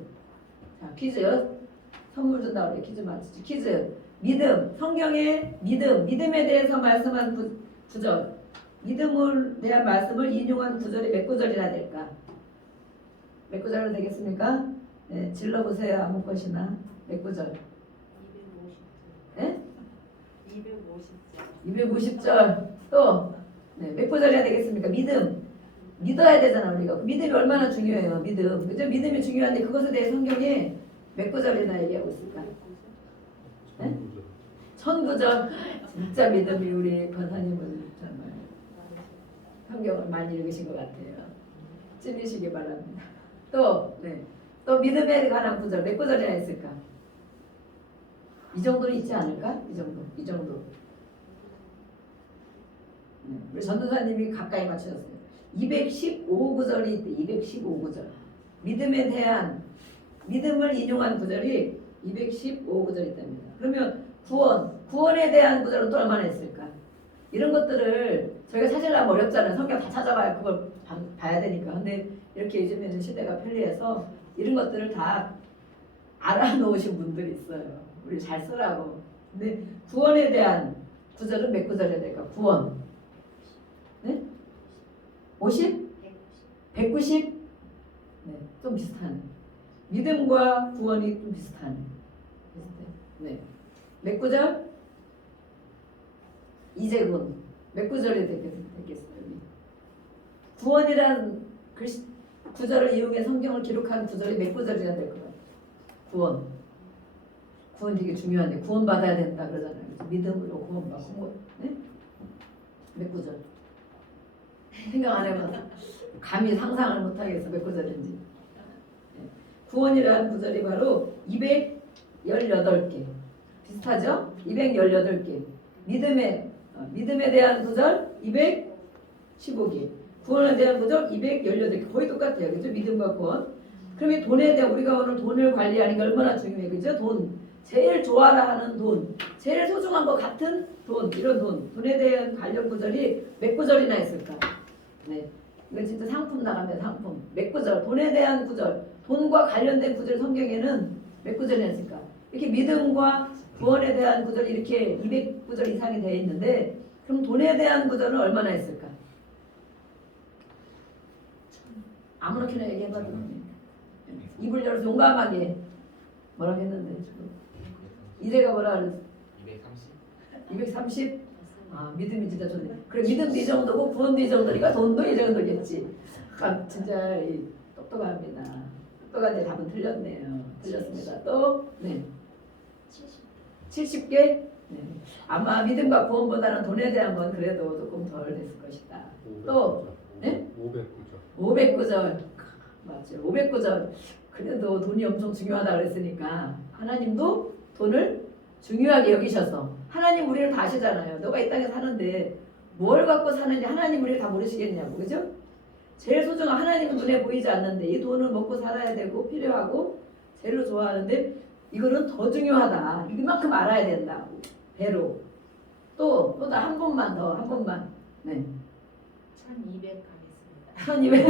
자, 퀴즈. 선물 준다고 그래. 퀴즈 맞추지. 퀴즈. 믿음. 성경의 믿음에 대해서 말씀한 구절. 믿음을 대한 말씀을 인용한 구절이 몇 구절이나 될까? 몇 구절로 되겠습니까? 네, 질러보세요. 아무 것이나. 몇 구절? 250절. 네? 250절. 250절. 또, 네, 몇 구절이나 되겠습니까? 믿음. 믿어야 되잖아, 우리가. 믿음이 얼마나 중요해요, 믿음. 그죠? 믿음이 중요한데 그것에 대해 성경에 몇 구절이나 얘기하고 있을까? 네? 1000구절. 진짜 믿음이 우리 권사님은 정말 성경을 많이 읽으신 것 같아요. 찐이시기 바랍니다. 또, 네. 또 믿음에 관한 구절 몇 구절이나 있을까? 이 정도는 있지 않을까? 이 정도. 네. 우리 전도사님이 가까이 맞추셨어요. 215구절이 있대. 215구절. 믿음에 대한 믿음을 인용한 구절이 215구절이 있답니다. 그러면 구원에 대한 구절은 또 얼마나 있을까? 이런 것들을 저희가 찾으려면 어렵잖아요. 성경 다 찾아봐야 그걸 봐야 되니까. 근데 이렇게 요즘에는 시대가 편리해서 이런 것들을 다 알아놓으신 분들이 있어요. 우리 잘 쓰라고. 근데 구원에 대한 구절은 몇 구절이어야 될까? 구원. 네? 50? 190? 네, 좀 비슷하네. 믿음과 구원이 좀 비슷하네. 네. 몇 구절? 이제군. 몇 구절이 되겠어요? 구원이란 구절을 이용해 성경을 기록한 구절이 몇 구절이나 될 것 같아요? 구원 되게 중요한데 구원 받아야 된다 그러잖아요. 믿음으로 구원받고 네? 몇 구절? 생각 안 해봐서 감히 상상을 못하겠어. 몇 구절인지. 네. 구원이라는 구절이 바로 218개. 비슷하죠? 218개. 믿음에 대한 구절 215개. 구원에 대한 구절 218개. 거의 똑같아요. 그죠? 믿음과 구원. 그러면 돈에 대한 우리가 오늘 돈을 관리하는 게 얼마나 중요해. 그죠? 돈. 제일 좋아라 하는 돈. 제일 소중한 것 같은 돈. 이런 돈. 돈에 대한 관련 구절이 몇 구절이나 있을까? 네. 이건 진짜 상품 나가면 상품. 몇 구절. 돈에 대한 구절. 돈과 관련된 구절 성경에는 몇 구절이나 있을까? 이렇게 믿음과 구원에 대한 구절이 이렇게 200구절 이상이 되어 있는데 그럼 돈에 대한 구절은 얼마나 있을까? 아무렇게나 얘기해봐도 입을 열어서 용감하게 뭐라고 했는데 지금 이래가 뭐라 그랬어? 230? 아 믿음이 진짜 좋네. 그래 믿음도 이 정도고 구원도 이 정도니까 돈도 이 정도겠지. 아, 진짜 똑똑합니다. 똑똑한데 답은 틀렸네요. 틀렸습니다. 또 네. 70개? 네. 아마 믿음과 구원보다는 돈에 대한 건 그래도 조금 덜 됐을 것이다. 또 네? 500구절. 맞죠. 500구절. 그래도 돈이 엄청 중요하다 그랬으니까 하나님도 돈을 중요하게 여기셔서 하나님 우리를 다 아시잖아요. 너가 이 땅에 사는데 뭘 갖고 사는지 하나님 우리를 다 모르시겠냐고. 그죠? 제일 소중한 하나님은 눈에 보이지 않는데 이 돈을 먹고 살아야 되고 필요하고 제일 좋아하는데 이거는 더 중요하다. 이만큼 알아야 된다. 배로. 또 한 번만 더. 한 번만. 네. 1200 가겠습니다. 1200.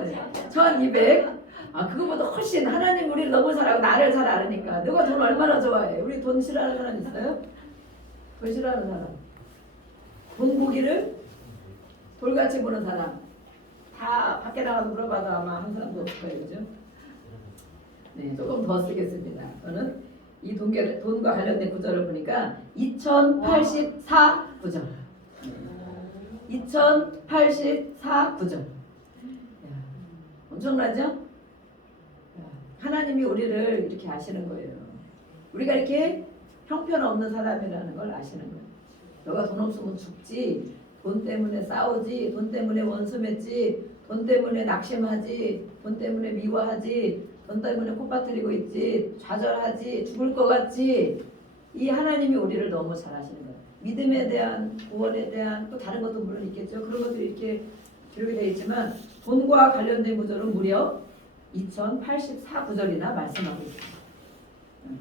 네. 1200. 아 그거보다 훨씬 하나님 우리를 너무 잘하고 나를 잘 알으니까. 누가 돈 얼마나 좋아해? 우리 돈 싫어하는 사람 있어요? 돈 싫어하는 사람. 돈 보기를 돌같이 보는 사람. 다 밖에 나가서 물어봐도 아마 한 사람도 없을 거예요. 그죠? 네, 조금 더 쓰겠습니다. 저는 이 돈과 관련된 구절을 보니까 2084 구절. 2084 구절. 엄청나죠? 하나님이 우리를 이렇게 아시는 거예요. 우리가 이렇게 형편없는 사람이라는 걸 아시는 거예요. 너가 돈 없으면 죽지, 돈 때문에 싸우지, 돈 때문에 원수 맺지, 돈 때문에 낙심하지, 돈 때문에 미워하지, 돈 때문에 콧바트리고 있지, 좌절하지, 죽을 것 같지. 이 하나님이 우리를 너무 잘 아시는 거예요. 믿음에 대한, 구원에 대한, 또 다른 것도 물론 있겠죠. 그런 것들이 이렇게 기록이 되어 있지만 돈과 관련된 구절은 무려 2084구절이나 말씀하고 있습니다.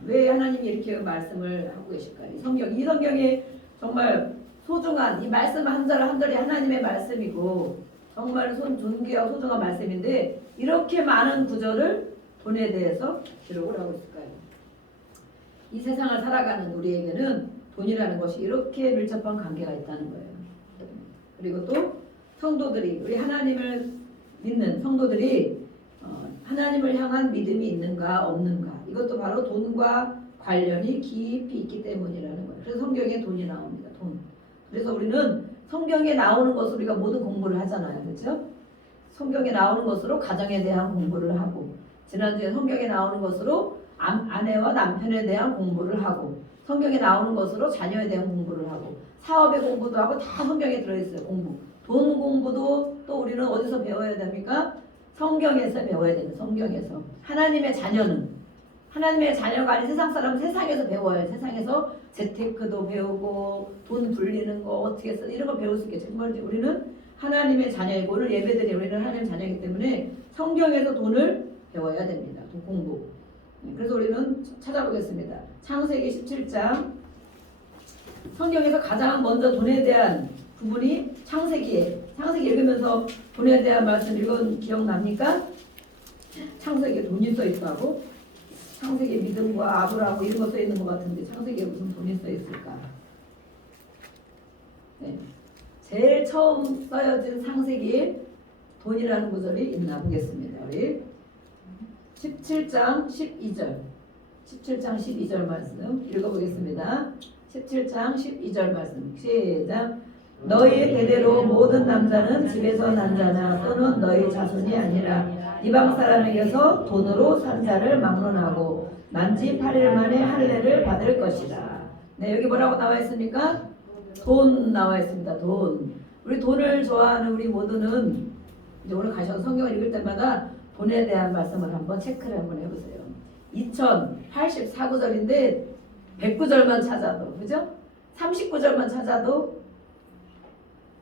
왜 하나님이 이렇게 말씀을 하고 계실까요? 이 성경이 정말 소중한, 이 말씀 한 절 한 절이 하나님의 말씀이고 정말 존귀하고 소중한 말씀인데 이렇게 많은 구절을 돈에 대해서 기록을 하고 있을까요? 이 세상을 살아가는 우리에게는 돈이라는 것이 이렇게 밀접한 관계가 있다는 거예요. 그리고 또 성도들이, 우리 하나님을 믿는 성도들이 하나님을 향한 믿음이 있는가 없는가, 이것도 바로 돈과 관련이 깊이 있기 때문이라는 거예요. 그래서 성경에 돈이 나옵니다. 돈. 그래서 우리는 성경에 나오는 것으로 우리가 모든 공부를 하잖아요. 그렇죠? 성경에 나오는 것으로 가정에 대한 공부를 하고, 지난주에 성경에 나오는 것으로 아내와 남편에 대한 공부를 하고, 성경에 나오는 것으로 자녀에 대한 공부를 하고, 사업의 공부도 하고, 다 성경에 들어있어요. 공부. 돈 공부도 또 우리는 어디서 배워야 됩니까? 성경에서 배워야 됩니다. 성경에서. 하나님의 자녀가 아닌 세상 사람은 세상에서 배워요. 세상에서 재테크도 배우고 돈 불리는 거 어떻게 해서 이런 거 배울 수 있겠죠. 정말 우리는 하나님의 자녀이고, 오늘 예배드린 우리는 하나님의 자녀이기 때문에 성경에서 돈을 배워야 됩니다. 돈 공부. 그래서 우리는 찾아보겠습니다. 창세기 17장. 성경에서 가장 먼저 돈에 대한 부분이 창세기 읽으면서 돈에 대한 말씀 읽은 기억납니까? 창세기에 돈이 써 있다고? 창세기에 믿음과 아브라함 이런 거 써 있는 것 같은데 창세기에 무슨 돈이 써 있을까? 네. 제일 처음 써여진 창세기에 돈이라는 구절이 있나 보겠습니다. 우리 17장 12절 17장 12절 말씀 읽어보겠습니다. 17장 12절 말씀 시작. 너희 대대로 모든 남자는 집에서 난 자나 또는 너희 자손이 아니라 이방 사람에게서 돈으로 산 자를 막론하고 난지 8일 만에 할례를 받을 것이다. 네, 여기 뭐라고 나와 있습니까? 돈 나와 있습니다. 돈. 우리 돈을 좋아하는 우리 모두는 이제 오늘 가셔서 성경을 읽을 때마다 돈에 대한 말씀을 한번 체크를 한번 해보세요. 2084구절인데 100구절만 찾아도, 그죠? 30구절만 찾아도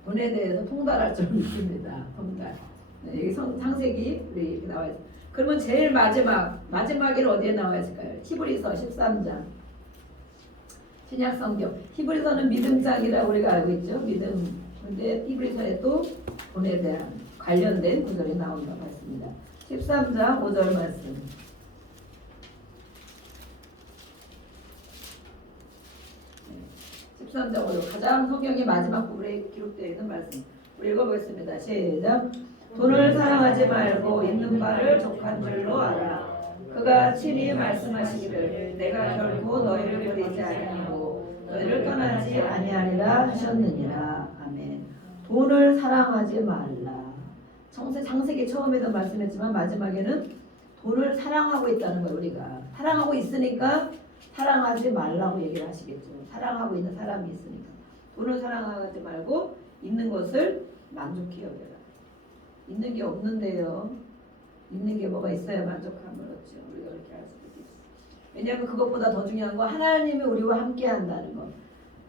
돈에 대해서 통달할 줄 믿습니다. 통달. 네, 여기 창세기 우리 이렇게 나와 있어요. 그러면 제일 마지막에는 어디에 나와 있을까요? 히브리서 13장. 신약 성경. 히브리서는 믿음장이라고 우리가 알고 있죠. 믿음. 근데 히브리서에 또 돈에 대한 관련된 구절이 나온다고 했습니다. 13장 5절 말씀. 13장 5절 가장 성경의 마지막 부분에 기록되어 있는 말씀. 우리 읽어보겠습니다. 시작. 돈을 사랑하지 말고 있는 바를 족한 줄로 알아. 그가 친히 말씀하시기를 내가 결코 너희를 버리지 아니하고 너희를 떠나지 아니하리라 하셨느니라. 아멘. 돈을 사랑하지 말라. 창세기 처음에도 말씀했지만 마지막에는 돈을 사랑하고 있다는 거예요. 우리가 사랑하고 있으니까 사랑하지 말라고 얘기를 하시겠죠. 사랑하고 있는 사람이 있으니까 돈을 사랑하지 말고 있는 것을 만족히 여겨라. 있는 게 없는데요. 있는 게 뭐가 있어야 만족함을 얻죠. 우리가 그렇게 할 수도 있어요. 왜냐하면 그것보다 더 중요한 건 하나님이 우리와 함께 한다는 것.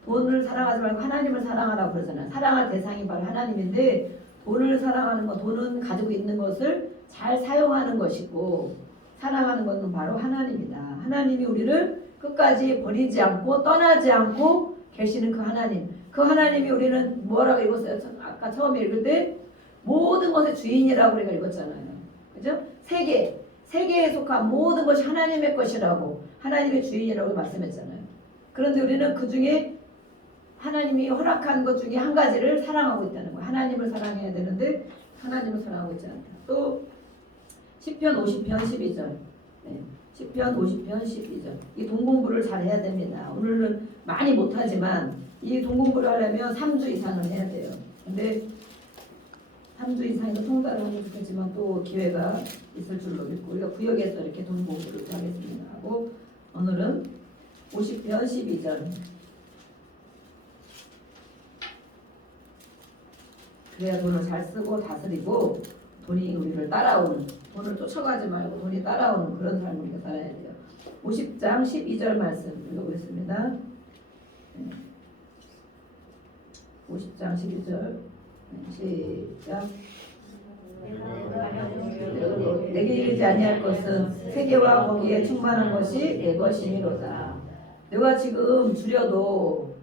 돈을 사랑하지 말고 하나님을 사랑하라고 그러잖아요. 사랑할 대상이 바로 하나님인데 돈을 사랑하는 것, 돈은 가지고 있는 것을 잘 사용하는 것이고 사랑하는 것은 바로 하나님이다. 하나님이 우리를 끝까지 버리지 않고 떠나지 않고 계시는 그 하나님. 그 하나님이 우리는 뭐라고 읽었어요? 아까 처음에 읽을 때 모든 것의 주인이라고 우리가 읽었잖아요. 그죠? 세계에 속한 모든 것이 하나님의 것이라고 하나님의 주인이라고 말씀했잖아요. 그런데 우리는 그 중에 하나님이 허락한 것 중에 한 가지를 사랑하고 있다는 거예요. 하나님을 사랑해야 되는데 하나님을 사랑하고 있지 않다. 또 시편 50편 12절. 네. 시편 50편 12절. 이 돈 공부를 잘 해야 됩니다. 오늘은 많이 못하지만 이 돈 공부를 하려면 3주 이상을 해야 돼요. 근데 한 주 이상에서 통달을 하면 좋겠지만 또 기회가 있을 줄로 믿고 우리가 구역에서 이렇게 돈 공부를 하겠습니다 하고 오늘은 50편 12절 그래야 돈을 잘 쓰고 다스리고 돈이 우리를 따라오는 돈을 쫓아가지 말고 돈이 따라오는 그런 삶을 우리가 살아야 돼요. 50장 12절 말씀 읽어보겠습니다. 50장 12절 시작. 내게 이르지 아니할 것은 세계와 거기에 충만한 것이 내 것이니로다. 내가 지금 줄여도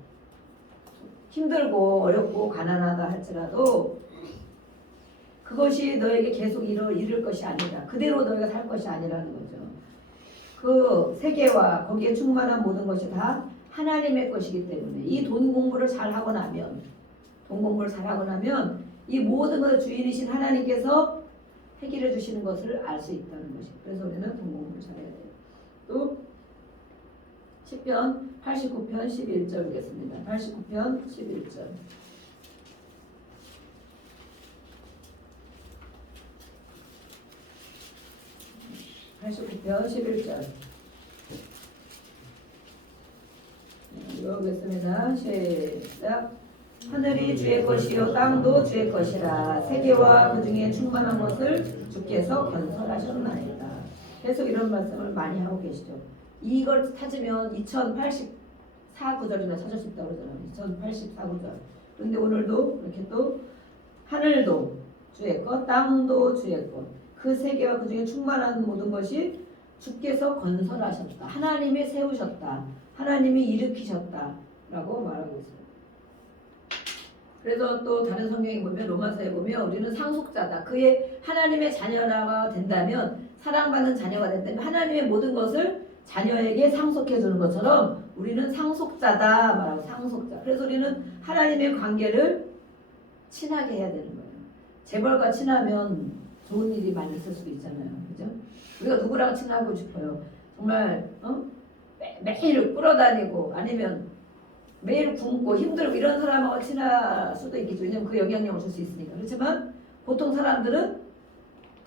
힘들고 어렵고 가난하다 할지라도 그것이 너에게 계속 이룰 것이 아니라 그대로 너희가 살 것이 아니라는 거죠. 그 세계와 거기에 충만한 모든 것이 다 하나님의 것이기 때문에 이 돈 공부를 잘하고 나면 이 모든 것의 주인이신 하나님께서 해결해 주시는 것을 알 수 있다는 것이. 그래서 우리는 돈 공부를 잘해야 돼요. 또 시편 89편 11절 보겠습니다. 89편 11절. (89편 11절) 읽어보겠습니다. 시작. 하늘이 주의 것이요 땅도 주의 것이라 세계와 그 중에 충만한 것을 주께서 건설하셨나이다. 계속 이런 말씀을 많이 하고 계시죠. 이걸 찾으면 2084구절이나 찾을 수 있다고 그러잖아요. 2084구절. 그런데 오늘도 이렇게 또 하늘도 주의 것, 땅도 주의 것, 그 세계와 그 중에 충만한 모든 것이 주께서 건설하셨다. 하나님이 세우셨다. 하나님이 일으키셨다. 라고 말하고 있어요. 그래서 또 다른 성경에 보면 로마서에 보면 우리는 상속자다. 그의 하나님의 자녀가 된다면 사랑받는 자녀가 된다면 하나님의 모든 것을 자녀에게 상속해 주는 것처럼 우리는 상속자다 말하고 상속자. 그래서 우리는 하나님의 관계를 친하게 해야 되는 거예요. 재벌과 친하면 좋은 일이 많이 있을 수도 있잖아요. 그죠? 우리가 누구랑 친하고 싶어요? 정말 매일 끌어다니고 아니면 매일 굶고 힘들고 이런 사람하고 친할 수도 있겠죠. 왜냐면 그 영향력을 줄 수 있으니까. 그렇지만 보통 사람들은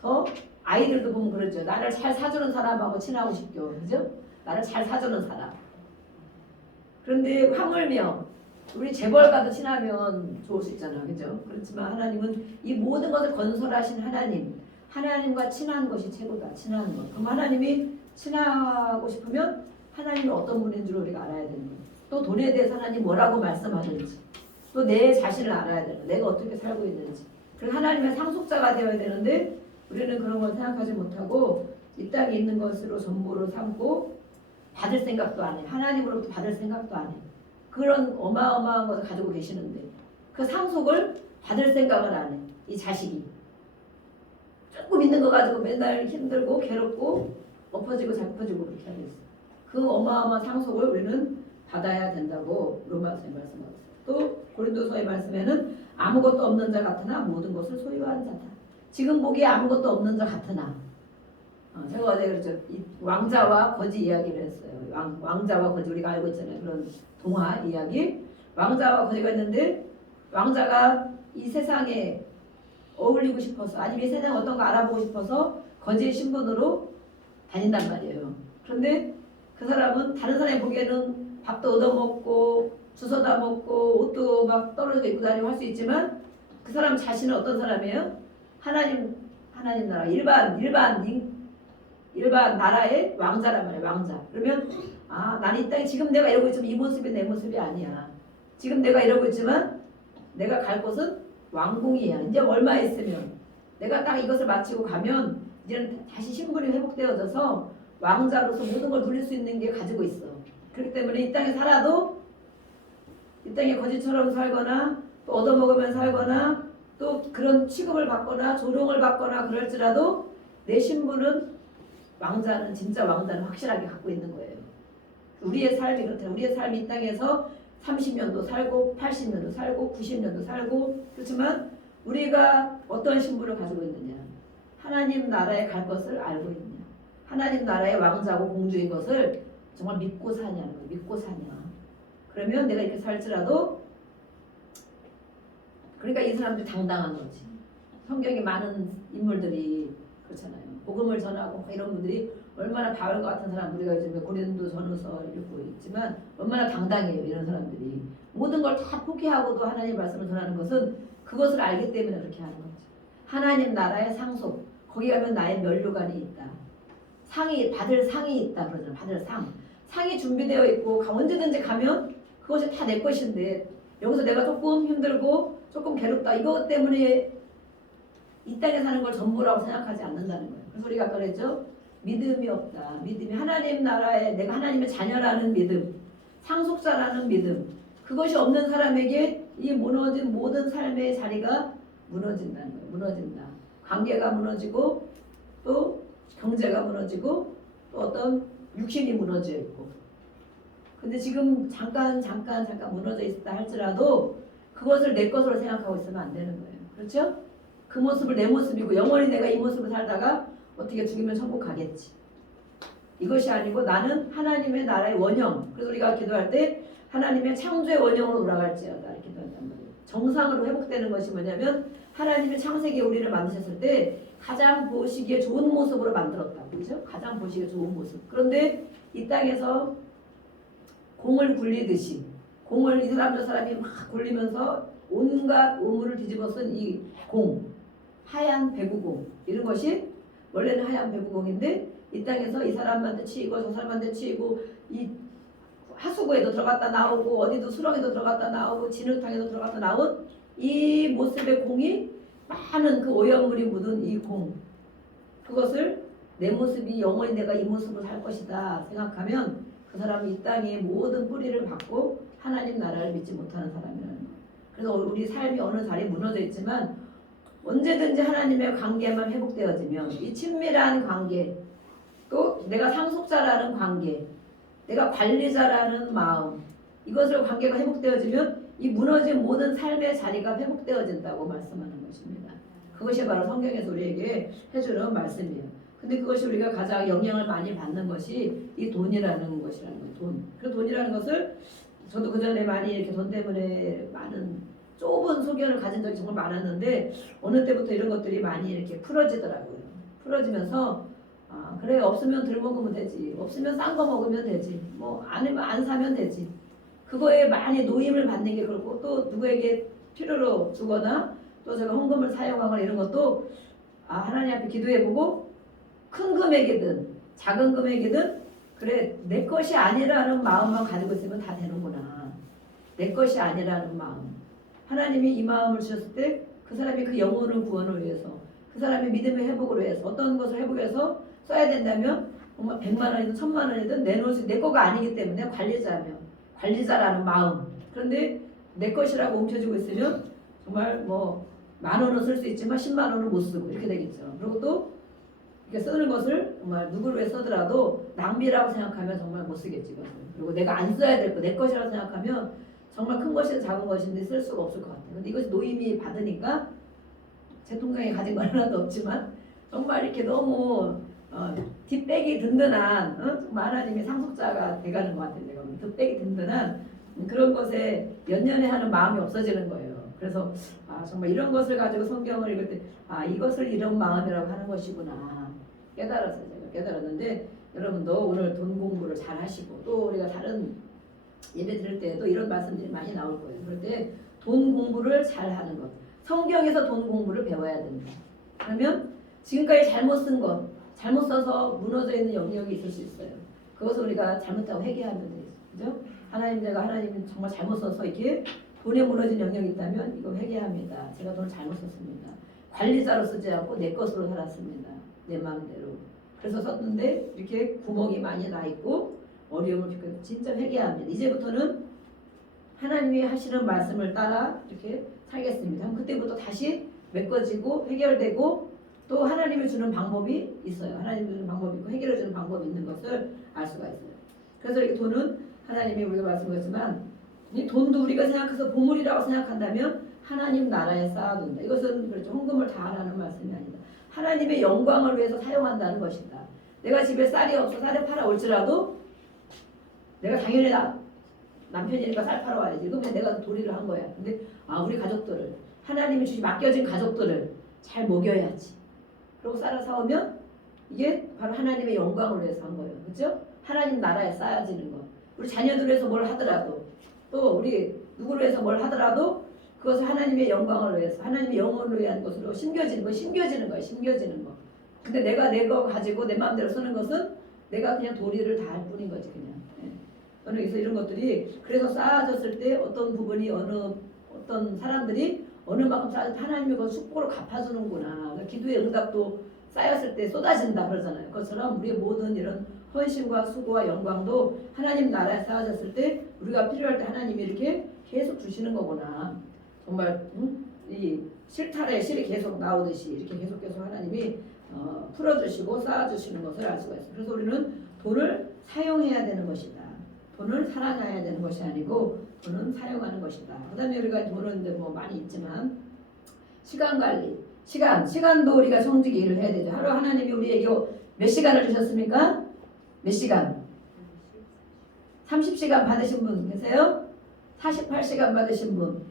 더 아이들도 보면 그러죠. 나를 잘 사주는 사람하고 친하고 싶죠. 그죠? 나를 잘 사주는 사람. 그런데 하물며 우리 재벌과도 친하면 좋을 수 있잖아요. 그죠? 그렇지만 하나님은 이 모든 것을 건설하신 하나님과 친한 것이 최고다. 친한 것. 그럼 하나님이 친하고 싶으면 하나님이 어떤 분인 줄 우리가 알아야 되는 거예요. 또 돈에 대해서 하나님 뭐라고 말씀하는지 또 내 자신을 알아야 되는 내가 어떻게 살고 있는지. 그래서 하나님의 상속자가 되어야 되는데 우리는 그런 걸 생각하지 못하고 이 땅에 있는 것으로 전부로 삼고 받을 생각도 안 해. 하나님으로부터 받을 생각도 안 해. 그런 어마어마한 것을 가지고 계시는데 그 상속을 받을 생각을 안 해. 이 자식이 조금 있는 거 가지고 맨날 힘들고 괴롭고 엎어지고 잡혀지고 그렇게 하고 있어. 그 어마어마한 상속을 우리는 받아야 된다고 로마서에 말씀하고 있어요. 또 고린도서의 말씀에는 아무것도 없는 자 같으나 모든 것을 소유한 자다. 지금 보기에 아무것도 없는 자 같으나 제가 어제 그랬죠. 이 왕자와 거지 이야기를 했어요. 왕자와 거지 우리가 알고 있잖아요. 그런 동화 이야기. 왕자와 거지가 있는데 왕자가 이 세상에 어울리고 싶어서 아니면 이 세상 어떤 거 알아보고 싶어서 거지의 신분으로 다닌단 말이에요. 그런데 그 사람은 다른 사람이 보기에는 밥도 얻어먹고 주워다 먹고 옷도 막 떨어지고 입고 다니고 할 수 있지만 그 사람 자신은 어떤 사람이에요? 하나님 나라 일반 나라의 왕자란 말이에요. 왕자. 그러면 난 이 땅에 지금 내가 이러고 있지만 이 모습이 내 모습이 아니야. 지금 내가 이러고 있지만 내가 갈 곳은 왕궁이야. 이제 얼마 있으면 내가 딱 이것을 마치고 가면 이제는 다시 신분이 회복되어져서 왕자로서 모든 걸 누릴 수 있는 게 가지고 있어. 그렇기 때문에 이 땅에 살아도 이 땅에 거지처럼 살거나 또 얻어먹으면 살거나 또 그런 취급을 받거나 조롱을 받거나 그럴지라도 내 신분은 왕자는 진짜 왕자는 확실하게 갖고 있는 거예요. 우리의 삶이 그렇대요. 우리의 삶이 이 땅에서 30년도 살고 80년도 살고 90년도 살고 그렇지만 우리가 어떤 신분을 가지고 있느냐. 하나님 나라에 갈 것을 알고 있느냐. 하나님 나라의 왕자고 공주인 것을 정말 믿고 사냐는 거예요. 믿고 사냐. 그러면 내가 이렇게 살지라도 그러니까 이 사람들이 당당한 거지. 성경에 많은 인물들이 그렇잖아요. 복음을 전하고 이런 분들이 얼마나 바울 같은 사람, 우리가 요즘에 고린도 전후서 읽고 있지만 얼마나 당당해요. 이런 사람들이 모든 걸 다 포기하고도 하나님 말씀을 전하는 것은 그것을 알기 때문에 그렇게 하는 거죠. 하나님 나라의 상속, 거기 가면 나의 면류관이 있다. 상이 받을 상이 있다 그러잖아요. 받을 상이 준비되어 있고 언제든지 가면 그것이 다 내 것인데 여기서 내가 조금 힘들고 조금 괴롭다 이것 때문에 이 땅에 사는 걸 전부라고 생각하지 않는다는 거예요. 그래서 우리가 아까 그랬죠. 믿음이 없다. 믿음이 하나님 나라에 내가 하나님의 자녀라는 믿음, 상속자라는 믿음, 그것이 없는 사람에게 이 무너진 모든 삶의 자리가 무너진다는 거예요. 무너진다. 관계가 무너지고 또 경제가 무너지고 또 어떤 육신이 무너져 있고. 근데 지금 잠깐 무너져 있다 할지라도 그것을 내 것으로 생각하고 있으면 안 되는 거예요. 그렇죠? 그 모습을 내 모습이고 영원히 내가 이 모습을 살다가 어떻게 죽이면 천국 가겠지. 이것이 아니고 나는 하나님의 나라의 원형. 그래서 우리가 기도할 때 하나님의 창조의 원형으로 돌아갈지어다 이렇게 기도한단 말이에요. 정상으로 회복되는 것이 뭐냐면 하나님의 창세기에 우리를 만드셨을 때 가장 보시기에 좋은 모습으로 만들었다고. 그렇죠? 가장 보시기에 좋은 모습. 그런데 이 땅에서 공을 굴리듯이 공을 이 사람 저 사람이 막 굴리면서 온갖 오물을 뒤집어 쓴 이 공, 하얀 배구공 이런 것이 원래는 하얀 배구공인데 이 땅에서 이 사람한테 치이고 저 사람한테 치이고 이 하수구에도 들어갔다 나오고 어디도 수렁에도 들어갔다 나오고 진흙탕에도 들어갔다 나온 이 모습의 공이 많은 그 오염물이 묻은 이 공, 그것을 내 모습이 영원히 내가 이 모습을 살 것이다 생각하면 그 사람이 이 땅에 모든 뿌리를 받고 하나님 나라를 믿지 못하는 사람이라는 거예요. 그래서 우리 삶이 어느 자리에 무너져 있지만 언제든지 하나님의 관계만 회복되어지면 이 친밀한 관계, 또 내가 상속자라는 관계, 내가 관리자라는 마음, 이것을 관계가 회복되어지면 이 무너진 모든 삶의 자리가 회복되어진다고 말씀하는 것입니다. 그것이 바로 성경에서 우리에게 해주는 말씀이에요. 근데 그것이 우리가 가장 영향을 많이 받는 것이 이 돈이라는 것이라는 거예요. 돈. 그 돈이라는 것을 저도 그 전에 많이 이렇게 돈 때문에 많은 좁은 소견을 가진 적이 정말 많았는데 어느 때부터 이런 것들이 많이 이렇게 풀어지더라고요. 풀어지면서 아, 그래 없으면 덜 먹으면 되지. 없으면 싼 거 먹으면 되지. 뭐 아니면 안 사면 되지. 그거에 많이 노임을 받는 게 그렇고 또 누구에게 필요로 주거나 또 제가 헌금을 사용하거나 이런 것도 아, 하나님 앞에 기도해보고 큰 금액이든 작은 금액이든 그래 내 것이 아니라는 마음만 가지고 있으면 다 되는구나. 내 것이 아니라는 마음. 하나님이 이 마음을 주셨을 때 그 사람이 그 영혼의 구원을 위해서 그 사람의 믿음의 회복을 위해서 어떤 것을 회복해서 써야 된다면 정말 100만 원이든 1000만 원이든 내놓을 수 내 거가 아니기 때문에 관리자라는 마음. 그런데 내 것이라고 움켜쥐고 있으면 정말 뭐 10,000원은 쓸 수 있지만 10만 원은 못 쓰고 이렇게 되겠죠. 그리고 또 이렇게 쓰는 것을 정말 누구를 위해 쓰더라도 낭비라고 생각하면 정말 못 쓰겠지. 그리고 내가 안 써야 될 거 내 것이라고 생각하면 정말 큰 것이든 작은 것인데 쓸 수가 없을 것 같아요. 근데 이것이 노임이 받으니까 제 통장에 가진 건 하나도 없지만 정말 이렇게 너무 뒷백이 든든한 정말 하나님의 상속자가 돼가는 것 같아요. 제가 뒷백이 든든한 그런 것에 연연해하는 마음이 없어지는 거예요. 그래서 아, 정말 이런 것을 가지고 성경을 읽을 때 아, 이것을 이런 마음이라고 하는 것이구나 깨달았어요. 제가 깨달았는데 여러분도 오늘 돈 공부를 잘 하시고 또 우리가 다른 예배 들을 때도 이런 말씀들이 많이 나올 거예요. 그럴 때 돈 공부를 잘 하는 것, 성경에서 돈 공부를 배워야 된다. 그러면 지금까지 잘못 쓴 것, 잘못 써서 무너져 있는 영역이 있을 수 있어요. 그것을 우리가 잘못하고 회개하면 되죠. 그죠? 내가 하나님 정말 잘못 써서 이렇게 돈에 무너진 영역이 있다면 이거 회개합니다. 제가 돈을 잘못 썼습니다. 관리자로 쓰지 않고 내 것으로 살았습니다. 내 마음대로. 그래서 썼는데 이렇게 구멍이 많이 나 있고 어려움을 겪고 진짜 회개합니다. 이제부터는 하나님이 하시는 말씀을 따라 이렇게 살겠습니다. 그럼 그때부터 다시 메꿔지고 해결되고 또 하나님이 주는 방법이 있어요. 하나님이 주는 방법이 있고 해결해 주는 방법이 있는 것을 알 수가 있어요. 그래서 이렇게 돈은 하나님이 우리가 말씀드렸지만 이 돈도 우리가 생각해서 보물이라고 생각한다면 하나님 나라에 쌓아둔다. 이것은 그렇죠. 헌금을 다 하라는 말씀이 아니다. 하나님의 영광을 위해서 사용한다는 것이다. 내가 집에 쌀이 없어 쌀을 팔아올지라도 내가 당연히 남편이니까 쌀 팔아와야지. 그러면 내가 도리를 한 거야. 근데 우리 가족들을 하나님이 맡겨진 가족들을 잘 먹여야지. 그러고 쌀을 사오면 이게 바로 하나님의 영광을 위해서 한 거예요. 그렇죠? 하나님 나라에 쌓여지는 거. 우리 자녀들 위해서 뭘 하더라도 또 우리 누구를 위해서 뭘 하더라도 그것을 하나님의 영광을 위해서 하나님의 영혼을 위한 것으로 심겨지는 거. 근데 내가 내 거 가지고 내 마음대로 쓰는 것은 내가 그냥 도리를 다 할 뿐인 거지 그냥. 예. 저는 그래서 이런 것들이 그래서 쌓아졌을 때 어떤 부분이 어떤 사람들이 어느 만큼 쌓아서 하나님이 그걸 숙고로 갚아주는구나. 그러니까 기도의 응답도 쌓였을 때 쏟아진다 그러잖아요. 그것처럼 우리의 모든 이런 헌신과 수고와 영광도 하나님 나라에 쌓아졌을 때 우리가 필요할 때 하나님이 이렇게 계속 주시는 거구나. 정말 이 실타래 실이 계속 나오듯이 이렇게 계속 하나님이 풀어주시고 쌓아주시는 것을 알 수가 있어요. 그래서 우리는 돈을 사용해야 되는 것이다. 돈을 사랑해야 되는 것이 아니고 돈은 사용하는 것이다. 그다음에 우리가 돈은 뭐 많이 있지만 시간 관리, 시간도 우리가 성직이 일을 해야 되죠. 하루 하나님이 우리에게 몇 시간을 주셨습니까? 몇 시간? 30시간 받으신 분 계세요? 48시간 받으신 분,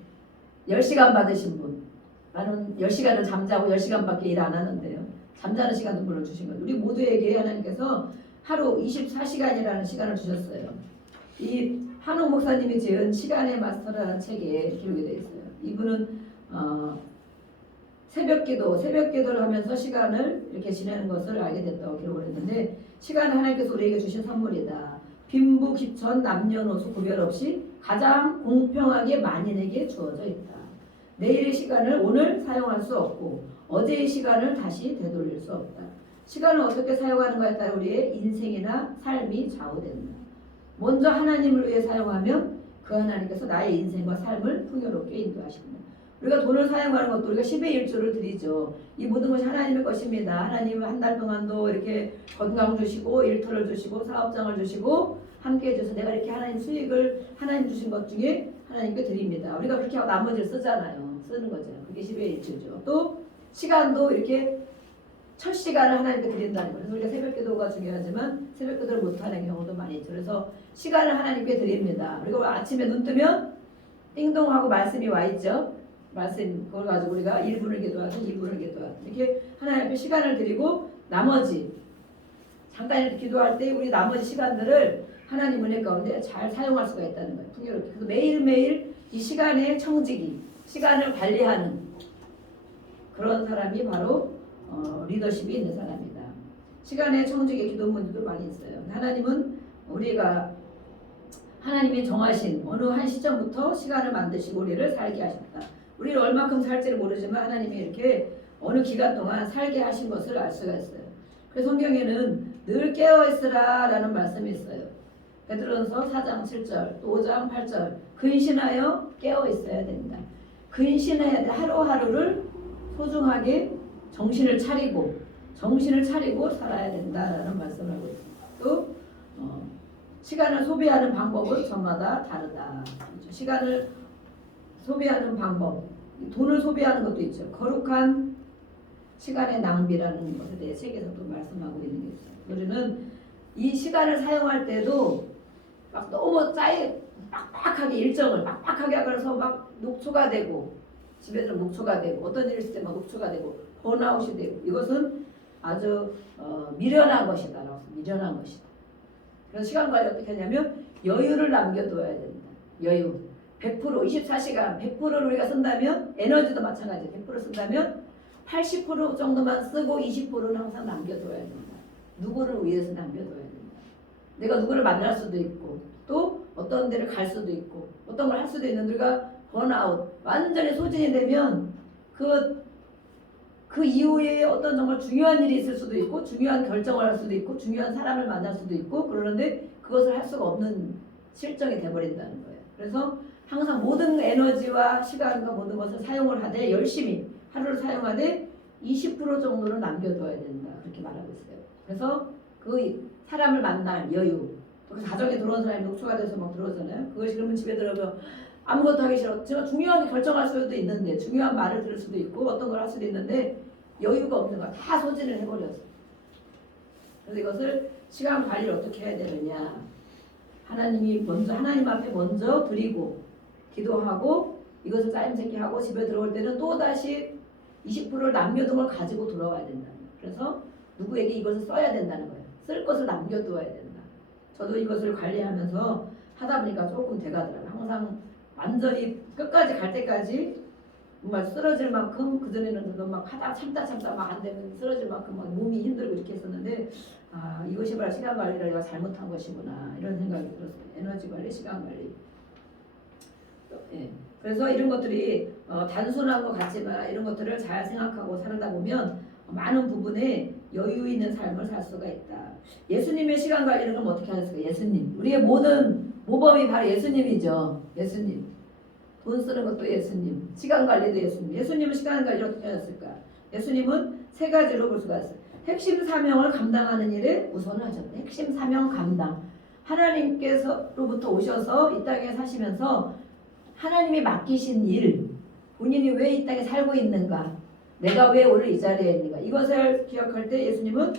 10시간 받으신 분. 나는 10시간을 잠자고 10시간밖에 일 안 하는데요. 잠자는 시간도 물론 주신 거예요. 우리 모두에게 하나님께서 하루 24시간이라는 시간을 주셨어요. 이 한옥 목사님이 지은 시간의 마스터라는 책에 기록이 되어 있어요. 이분은 새벽기도를 하면서 시간을 이렇게 지내는 것을 알게 됐다고 기록을 했는데 시간은 하나님께서 우리에게 주신 선물이다. 빈부, 기천, 남녀노소 구별 없이 가장 공평하게 만인에게 주어져 있다. 내일의 시간을 오늘 사용할 수 없고 어제의 시간을 다시 되돌릴 수 없다. 시간을 어떻게 사용하는가에 따라 우리의 인생이나 삶이 좌우된다. 먼저 하나님을 위해 사용하면 그 하나님께서 나의 인생과 삶을 풍요롭게 인도하신다. 우리가 돈을 사용하는 것도 우리가 10의 1조를 드리죠. 이 모든 것이 하나님의 것입니다. 하나님은 한 달 동안도 이렇게 건강 주시고 일터를 주시고 사업장을 주시고 함께 해줘서 내가 이렇게 하나님 수익을 하나님 주신 것 중에 하나님께 드립니다. 우리가 그렇게 하고 나머지를 쓰잖아요. 쓰는 거죠. 그게 10의 1조죠. 또 시간도 이렇게 첫 시간을 하나님께 드린다는 거예요. 그래서 우리가 새벽기도가 중요하지만 새벽기도를 못하는 경우도 많이 있죠. 그래서 시간을 하나님께 드립니다. 그리고 아침에 눈 뜨면 띵동하고 말씀이 와 있죠. 말씀 그걸 가지고 우리가 1분을 기도하고 2분을 기도하고 이렇게 하나님 앞에 시간을 드리고 나머지 잠깐 기도할 때 우리 나머지 시간들을 하나님 은혜 가운데 잘 사용할 수가 있다는 거예요. 풍요롭게. 그래서 매일매일 이 시간의 청지기, 시간을 관리하는 그런 사람이 바로 리더십이 있는 사람이다. 시간의 청지기 기도문들도 많이 있어요. 하나님은 우리가 하나님이 정하신 어느 한 시점부터 시간을 만드시고 우리를 살게 하셨다. 우리를 얼마큼 살지를 모르지만 하나님이 이렇게 어느 기간 동안 살게 하신 것을 알 수가 있어요. 그래서 성경에는 늘 깨어있으라 라는 말씀이 있어요. 베드로전서 4장 7절 또 5장 8절 근신하여 깨어있어야 된다. 근신해야 돼. 하루하루를 소중하게 정신을 차리고 살아야 된다라는 말씀을 하고 있습니다. 또 시간을 소비하는 방법은 저마다 다르다. 시간을 소비하는 방법, 돈을 소비하는 것도 있죠. 거룩한 시간의 낭비라는 것에 대해 책에서도 말씀하고 있는 게 있어요. 우리는 이 시간을 사용할 때도 막 너무 빡빡하게 일정을 빡빡하게 하면서 막 녹초가 되고 집에 들어 녹초가 되고 어떤 일을 있을 때 막 녹초가 되고 번아웃이 되고 이것은 아주 미련한 것이다. 미련한 것이다. 그래서 시간 관리 어떻게 하냐면 여유를 남겨둬야 된다. 여유. 100% 24시간 100%를 우리가 쓴다면 에너지도 마찬가지예요. 100% 쓴다면 80% 정도만 쓰고 20%는 항상 남겨둬야 된다. 누구를 위해서 남겨둬야 된다. 내가 누구를 만날 수도 있고 또 어떤 데를 갈 수도 있고 어떤 걸 할 수도 있는데 우리가 번아웃 완전히 소진이 되면 그 이후에 어떤 정말 중요한 일이 있을 수도 있고 중요한 결정을 할 수도 있고 중요한 사람을 만날 수도 있고 그러는데 그것을 할 수가 없는 실정이 돼버린다는 거예요. 그래서 항상 모든 에너지와 시간과 모든 것을 사용을 하되 열심히 하루를 사용하되 20% 정도는 남겨둬야 된다. 그렇게 말하고 있어요. 그래서 그 사람을 만날 여유 또 그 가정에 들어온 사람이 녹초가 돼서 막 들어오잖아요. 그것이 그러면 집에 들어가면 아무것도 하기 싫어. 제가 중요하게 결정할 수도 있는데 중요한 말을 들을 수도 있고 어떤 걸 할 수도 있는데 여유가 없는 거야. 다 소진을 해버렸어. 그래서 이것을 시간 관리를 어떻게 해야 되느냐. 하나님 앞에 먼저 드리고 기도하고 이것을 짜임새기 하고 집에 들어올 때는 또다시 20%를 남겨둔 걸 가지고 돌아와야 된다는 거예요. 그래서 누구에게 이것을 써야 된다는 거예요. 쓸 것을 남겨두어야 된다. 저도 이것을 관리하면서 하다 보니까 조금 돼가더라고요. 항상 완전히 끝까지 갈 때까지 정말 쓰러질 만큼 그전에는 막 하다 참다 막 안 되면 쓰러질 만큼 막 몸이 힘들고 이렇게 했었는데 아 이것이 바로 시간 관리를 내가 잘못한 것이구나 이런 생각이 들었어요. 에너지 관리, 시간 관리. 예. 그래서 이런 것들이 단순한 것 같지만 이런 것들을 잘 생각하고 살다 보면 많은 부분에 여유 있는 삶을 살 수가 있다. 예수님의 시간 관리는 그럼 어떻게 하셨을까? 예수님. 우리의 모든 모범이 바로 예수님이죠. 예수님. 돈 쓰는 것도 예수님. 시간 관리도 예수님. 예수님은 시간 관리를 어떻게 하셨을까? 예수님은 세 가지로 볼 수가 있어요. 핵심 사명을 감당하는 일에 우선을 하셨다. 핵심 사명 감당. 하나님께서로부터 오셔서 이 땅에 사시면서 하나님이 맡기신 일, 본인이 왜 이 땅에 살고 있는가, 내가 왜 오늘 이 자리에 있는가, 이것을 기억할 때 예수님은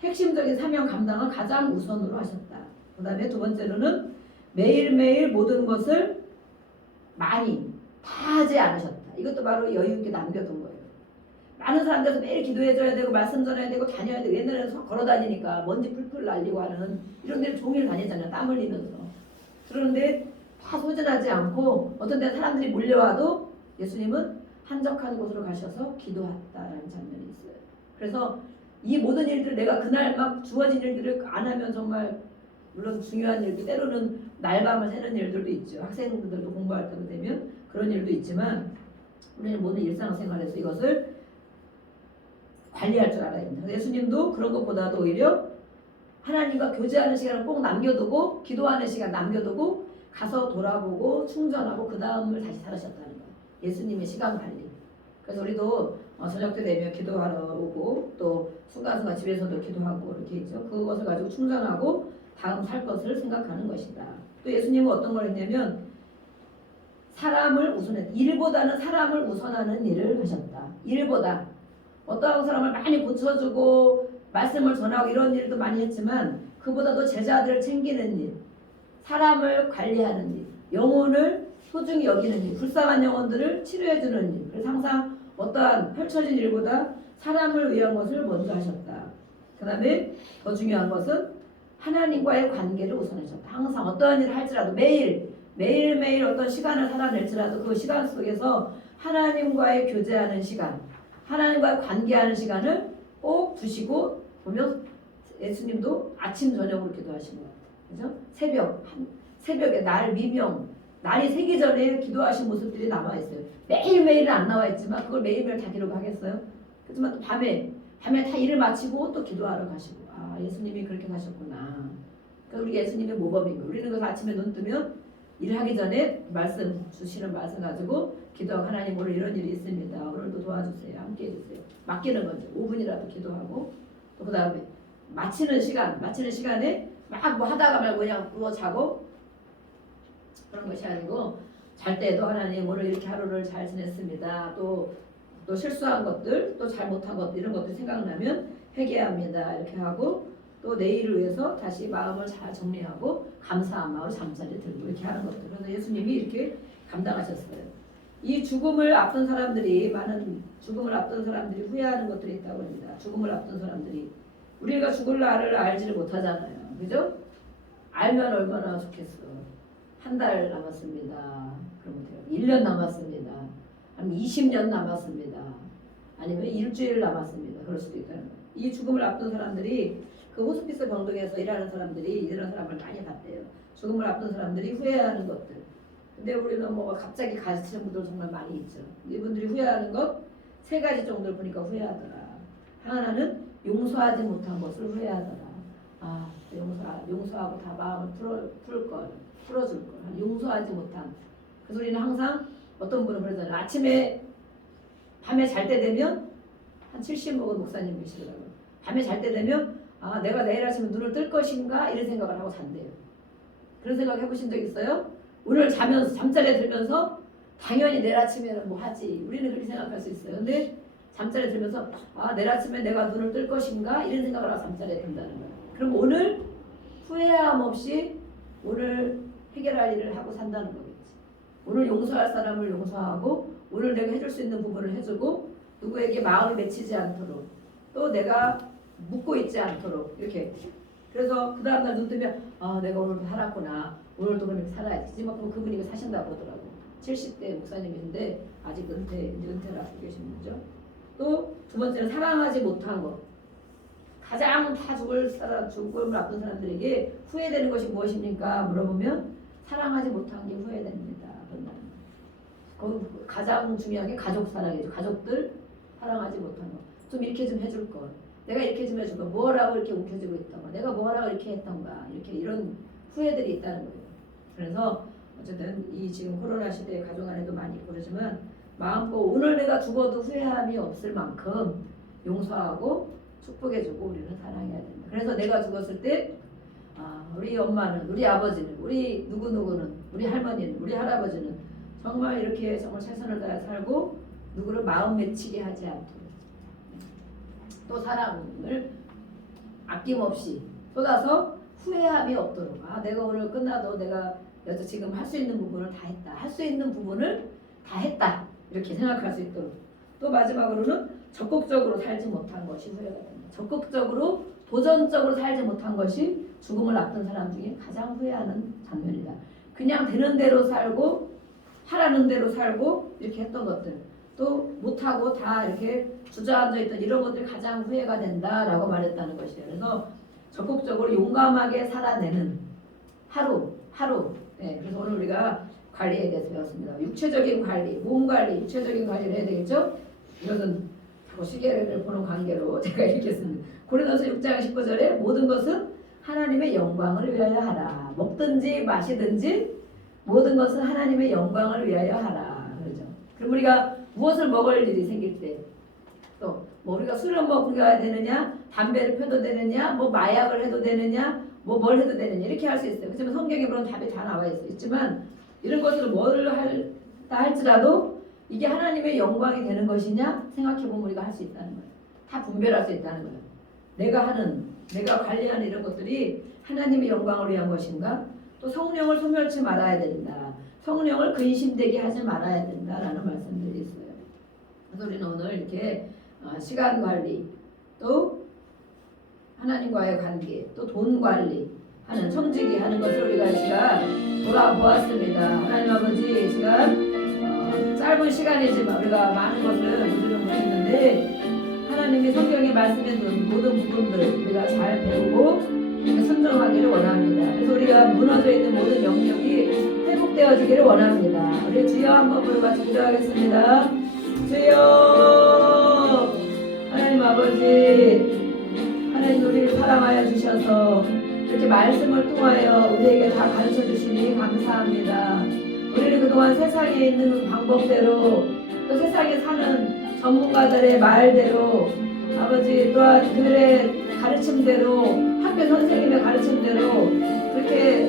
핵심적인 사명 감당을 가장 우선으로 하셨다. 그 다음에 두 번째로는 매일매일 모든 것을 많이 다 하지 않으셨다. 이것도 바로 여유 있게 남겨둔 거예요. 많은 사람들도 매일 기도해줘야 되고 말씀 전해야 되고 다녀야 되고 옛날에는 걸어 다니니까 먼지 풀풀 날리고 하는 이런 데를 종일 다니잖아요. 땀 흘리면서. 그런데 다 소진하지 않고 어떤 때 사람들이 몰려와도 예수님은 한적한 곳으로 가셔서 기도했다라는 장면이 있어요. 그래서 이 모든 일들 내가 그날 막 주어진 일들을 안 하면 정말 물론 중요한 일들 때로는 날밤을 새는 일들도 있죠. 학생들도 공부할 때가 되면 그런 일도 있지만 우리는 모든 일상생활에서 이것을 관리할 줄 알아야 됩니다. 예수님도 그런 것보다도 오히려 하나님과 교제하는 시간을 꼭 남겨두고 기도하는 시간 남겨두고 가서 돌아보고 충전하고 그 다음을 다시 살으셨다는 거예요. 예수님의 시간 관리. 그래서 우리도 저녁 때 되면 기도하러 오고 또 순간순간 집에서도 기도하고 이렇게 있죠. 그것을 가지고 충전하고 다음 살 것을 생각하는 것이다. 또 예수님은 어떤 걸 했냐면 사람을 우선했다. 일보다는 사람을 우선하는 일을 하셨다. 일보다 어떠한 사람을 많이 고쳐주고 말씀을 전하고 이런 일도 많이 했지만 그보다도 제자들을 챙기는 일, 사람을 관리하는 일, 영혼을 소중히 여기는 일, 불쌍한 영혼들을 치료해주는 일. 그래서 항상 어떠한 펼쳐진 일보다 사람을 위한 것을 먼저 하셨다. 그 다음에 더 중요한 것은 하나님과의 관계를 우선하셨다. 항상 어떠한 일을 할지라도 매일매일 어떤 시간을 살아낼지라도 그 시간 속에서 하나님과의 교제하는 시간, 하나님과 관계하는 시간을 꼭 두시고 보면 예수님도 아침 저녁으로 기도하신 것 같아요. 그죠? 새벽에 날 미명 날이 새기 전에 기도하신 모습들이 남아 있어요. 매일매일은 안 나와 있지만 그걸 매일매일 다 기록하겠어요? 그렇지만 또 밤에 다 일을 마치고 또 기도하러 가시고 아 예수님이 그렇게 가셨구나. 그러니까 우리 예수님의 모범인 거예요. 우리는 그래서 아침에 눈 뜨면 일을 하기 전에 말씀 주시는 말씀 가지고 기도하고 하나님 오늘 이런 일이 있습니다. 오늘도 도와주세요. 함께 해주세요. 맡기는 거죠. 5분이라도 기도하고 또 그 다음에 마치는 시간에 막 뭐 하다가 말고 그냥 누워 자고 그런 것이 아니고 잘 때도 하나님 오늘 이렇게 하루를 잘 지냈습니다. 또 실수한 것들 또 잘못한 것들 이런 것들 생각나면 회개합니다. 이렇게 하고 또 내일을 위해서 다시 마음을 잘 정리하고 감사한 마음으로 잠자리에 들고 이렇게 하는 것들. 그래서 예수님이 이렇게 감당하셨어요. 이 죽음을 앞둔 사람들이 많은 죽음을 앞둔 사람들이 후회하는 것들이 있다고 합니다. 죽음을 앞둔 사람들이 우리가 죽을 날을 알지를 못하잖아요. 그죠? 알면 얼마나 좋겠어. 한 달 남았습니다. 그러면 돼요. 1년 남았습니다. 아니면 20년 남았습니다. 아니면 일주일 남았습니다. 그럴 수도 있다는 거예요. 이 죽음을 앞둔 사람들이 그 호스피스 병동에서 일하는 사람들이 이런 사람을 많이 봤대요. 죽음을 앞둔 사람들이 후회하는 것들. 근데 우리는 뭐 갑자기 가시는 분들 정말 많이 있죠. 이분들이 후회하는 것 세 가지 정도를 보니까 후회하더라. 하나는 용서하지 못한 것을 후회하더라. 아, 용서하고 다 마음을 풀어줄 걸. 용서하지 못한. 그래서 우리는 항상 어떤 분은 그러잖아요. 밤에 잘 때 되면 한 70 먹은 목사님이시더라고요. 밤에 잘 때 되면 아 내가 내일 아침에 눈을 뜰 것인가 이런 생각을 하고 잔대요. 그런 생각 해보신 적 있어요? 오늘 자면서 잠자리에 들면서 당연히 내일 아침에는 뭐 하지. 우리는 그렇게 생각할 수 있어요. 근데 잠자리에 들면서 아 내일 아침에 내가 눈을 뜰 것인가 이런 생각을 하고 잠자리에 든다는 거예요. 그럼 오늘 후회함 없이 오늘 해결할 일을 하고 산다는 거겠지. 오늘 용서할 사람을 용서하고 오늘 내가 해줄 수 있는 부분을 해주고 누구에게 마음을 맺히지 않도록 또 내가 묻고 있지 않도록 이렇게 그래서 그 다음날 눈 뜨면 아 내가 오늘도 살았구나 오늘도 그럼 이렇게 살아야지 막 그럼 그분이 사신다고 하더라고 70대 목사님이신데 아직 은퇴를 하고 계시는 거죠. 또 두 번째는 사랑하지 못한 것 가장 다 죽음을 앞둔 사람들에게 후회되는 것이 무엇입니까? 물어보면 사랑하지 못한 게 후회됩니다. 그 가장 중요한 게 가족 사랑이죠. 가족들 사랑하지 못한 거. 좀 이렇게 좀 해줄 것. 내가 이렇게 좀 해줄 거. 뭐라고 이렇게 움켜쥐고 있던가. 내가 뭐라고 이렇게 했던가. 이렇게 이런 후회들이 있다는 거예요. 그래서 어쨌든 이 지금 코로나 시대에 가족 안에도 많이 있고 그러지만 마음껏 오늘 내가 죽어도 후회함이 없을 만큼 용서하고 축복해주고 우리는 사랑해야 된다. 그래서 내가 죽었을 때 우리 엄마는 우리 아버지는 우리 누구누구는 우리 할머니는 우리 할아버지는 정말 이렇게 정말 최선을 다해 살고 누구를 마음 맺히게 하지 않도록 또 사랑을 아낌없이 쏟아서 후회함이 없도록 내가 오늘 끝나도 내가 여기서 지금 할 수 있는 부분을 다 했다. 할 수 있는 부분을 다 했다. 이렇게 생각할 수 있도록 또 마지막으로는 적극적으로 살지 못한 것이 후회가 된다. 적극적으로 도전적으로 살지 못한 것이 죽음을 앞둔 사람 중에 가장 후회하는 장면이다. 그냥 되는 대로 살고 하라는 대로 살고 이렇게 했던 것들 또 못하고 다 이렇게 주저앉아 있던 이런 것들이 가장 후회가 된다라고 말했다는 것이에요. 그래서 적극적으로 용감하게 살아내는 하루 그래서 오늘 우리가 관리에 대해서 배웠습니다. 육체적인 관리, 몸 관리, 육체적인 관리를 해야 되겠죠? 이것은 자꾸 시계를 보는 관계로 제가 읽겠습니다. 고린도서 6장 19절에 모든 것은 하나님의 영광을 위하여 하라. 먹든지 마시든지 모든 것은 하나님의 영광을 위하여 하라. 그러죠. 그럼 우리가 무엇을 먹을 일이 생길 때 또 뭐 우리가 술을 먹어야 되느냐 담배를 펴도 되느냐 뭐 마약을 해도 되느냐 뭐 뭘 해도 되느냐 이렇게 할 수 있어요. 그렇지만 성경에 그런 답이 다 나와 있지만 이런 것들을 뭐를 한다 할지라도 이게 하나님의 영광이 되는 것이냐 생각해보면 우리가 할 수 있다는 거예요. 다 분별할 수 있다는 거예요. 내가 관리하는 이런 것들이 하나님의 영광을 위한 것인가 또 성령을 소멸치 말아야 된다. 성령을 근심되게 하지 말아야 된다라는 말씀들이 있어요. 그래서 우리는 오늘 이렇게 시간 관리 또 하나님과의 관계 또 돈 관리 하는 청지기 하는 것을 우리가 이 시간 돌아보았습니다. 하나님 아버지 이 시간 짧은 시간이지만 우리가 많은 것을 우리는 못했는데 하나님의 성경에 말씀해 놓은 모든 부분들 우리가 잘 배우고 순종하기를 원합니다. 그래서 우리가 무너져 있는 모든 영역이 회복되어지기를 원합니다. 우리 주여 한번 부르같이 기도하겠습니다. 주여 하나님 아버지 하나님 우리를 사랑하여 주셔서 이렇게 말씀을 통하여 우리에게 다 가르쳐 주시니 감사합니다. 우리는 그동안 세상에 있는 방법대로 또 세상에 사는 전문가들의 말대로 아버지 또한 그들의 가르침대로 학교 선생님의 가르침대로 그렇게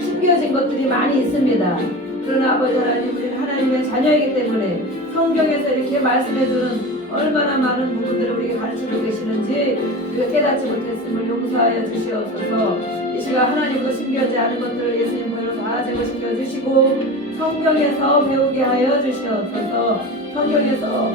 숨겨진 것들이 많이 있습니다. 그러나 아버지 하나님 우리는 하나님의 자녀이기 때문에 성경에서 이렇게 말씀해주는 얼마나 많은 부분들을 우리에게 가르치고 계시는지 우리가 깨닫지 못했음을 용서하여 주시옵소서. 이 시간 하나님도 숨겨지 않은 것들을 예수님 보혈로 다 제거시켜 주시고 성경에서 배우게 하여 주시옵소서. 성경에서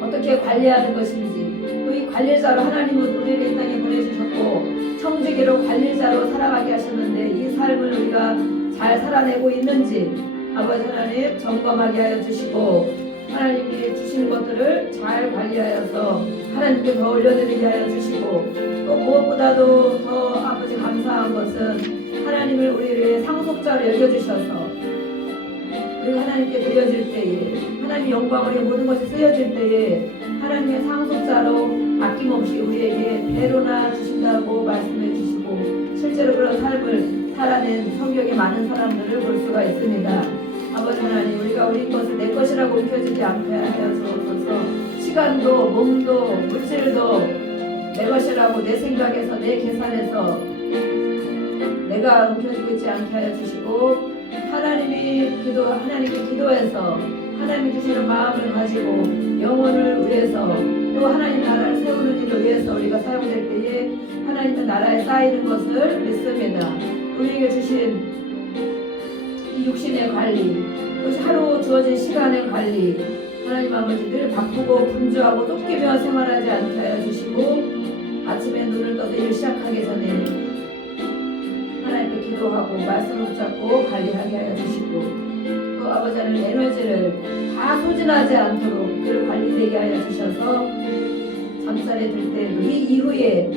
어떻게 관리하는 것인지 또 이 관리자로 하나님은 우리를 이 땅에 보내주셨고 청지기로 관리자로 살아가게 하셨는데 이 삶을 우리가 잘 살아내고 있는지 아버지 하나님 점검하게 하여 주시고 하나님이 주시는 것들을 잘 관리하여서 하나님께 더 올려드리게 하여 주시고 또 무엇보다도 더 아버지 감사한 것은 하나님을 우리를 상속자로 여겨주셔서 우리가 하나님께 드려질 때에 하나님의 영광으로 모든 것이 쓰여질 때에 하나님의 상속자로 아낌없이 우리에게 배로나 주신다고 말씀해 주시고 실제로 그런 삶을 살아낸 성경의 많은 사람들을 볼 수가 있습니다. 아버지 하나님 우리가 우리 것을 내 것이라고 움켜쥐지 않게 하여 주옵소서. 시간도 몸도 물질도 내 것이라고 내 생각에서 내 계산에서 내가 움켜쥐고 있지 않게 하여 주시고 하나님께 기도해서 하나님이 주시는 마음을 가지고 영혼을 위해서 또 하나님 나라를 세우는 일을 위해서 우리가 사용될 때에 하나님의 나라에 쌓이는 것을 믿습니다. 우리에게 주신 이 육신의 관리, 또 하루 주어진 시간의 관리, 하나님 아버지 늘 바쁘고 분주하고 쫓기며 생활하지 않게 하여 주시고 아침에 눈을 떠서 일 시작하기 전에 하나님께 기도하고 말씀을 붙잡고 관리하게 하여 주시고 또 아버지 하나님 에너지를 다 소진하지 않도록 늘 관리되게 하여 주셔서 잠자리에 들 때도 이 이후에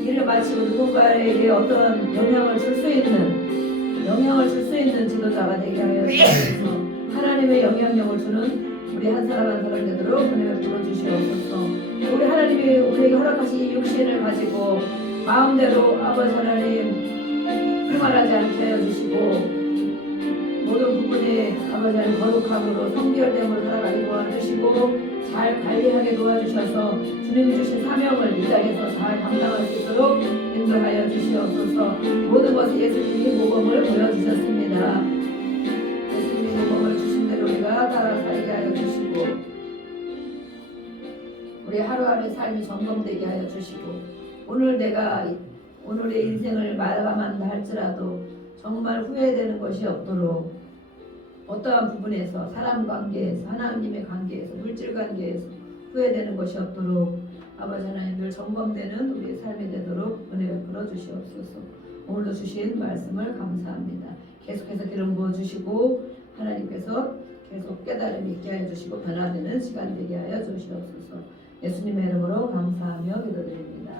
일을 마치고 누군가에게 어떤 영향을 줄 수 있는 지도자가 되게 하여 주셔서 하나님의 영향력을 주는 우리 한 사람 한 사람 되도록 은혜를 부어주시옵소서. 우리 하나님이 우리에게 허락하신 이 육신을 가지고 마음대로 아버지 하나님 생활하지 않게 하여 주시고 모든 부분에 아버지 하나님 거룩함으로 성결됨으로 살아가게 도와주시고 잘 관리하게 도와주셔서 주님이 주신 사명을 이 땅에서 잘 감당할 수 있도록 인도하여 주시옵소서. 모든 것을 예수님이 모범을 보여주셨습니다. 예수님이 모범을 주신 대로 우리가 따라 살게 하여 주시고 우리 하루하루의 삶이 점검되게 하여 주시고 오늘의 인생을 마감한다 할지라도 정말 후회되는 것이 없도록 어떠한 부분에서 사람 관계에서 하나님의 관계에서 물질 관계에서 후회되는 것이 없도록 아버지 하나님 늘 점검되는 우리의 삶이 되도록 은혜 베풀어 주시옵소서. 오늘도 주신 말씀을 감사합니다. 계속해서 기름 부어 주시고 하나님께서 계속 깨달음이 있게 하여 주시고 변화되는 시간 되게 하여 주시옵소서. 예수님의 이름으로 감사하며 기도드립니다.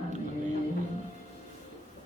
아멘.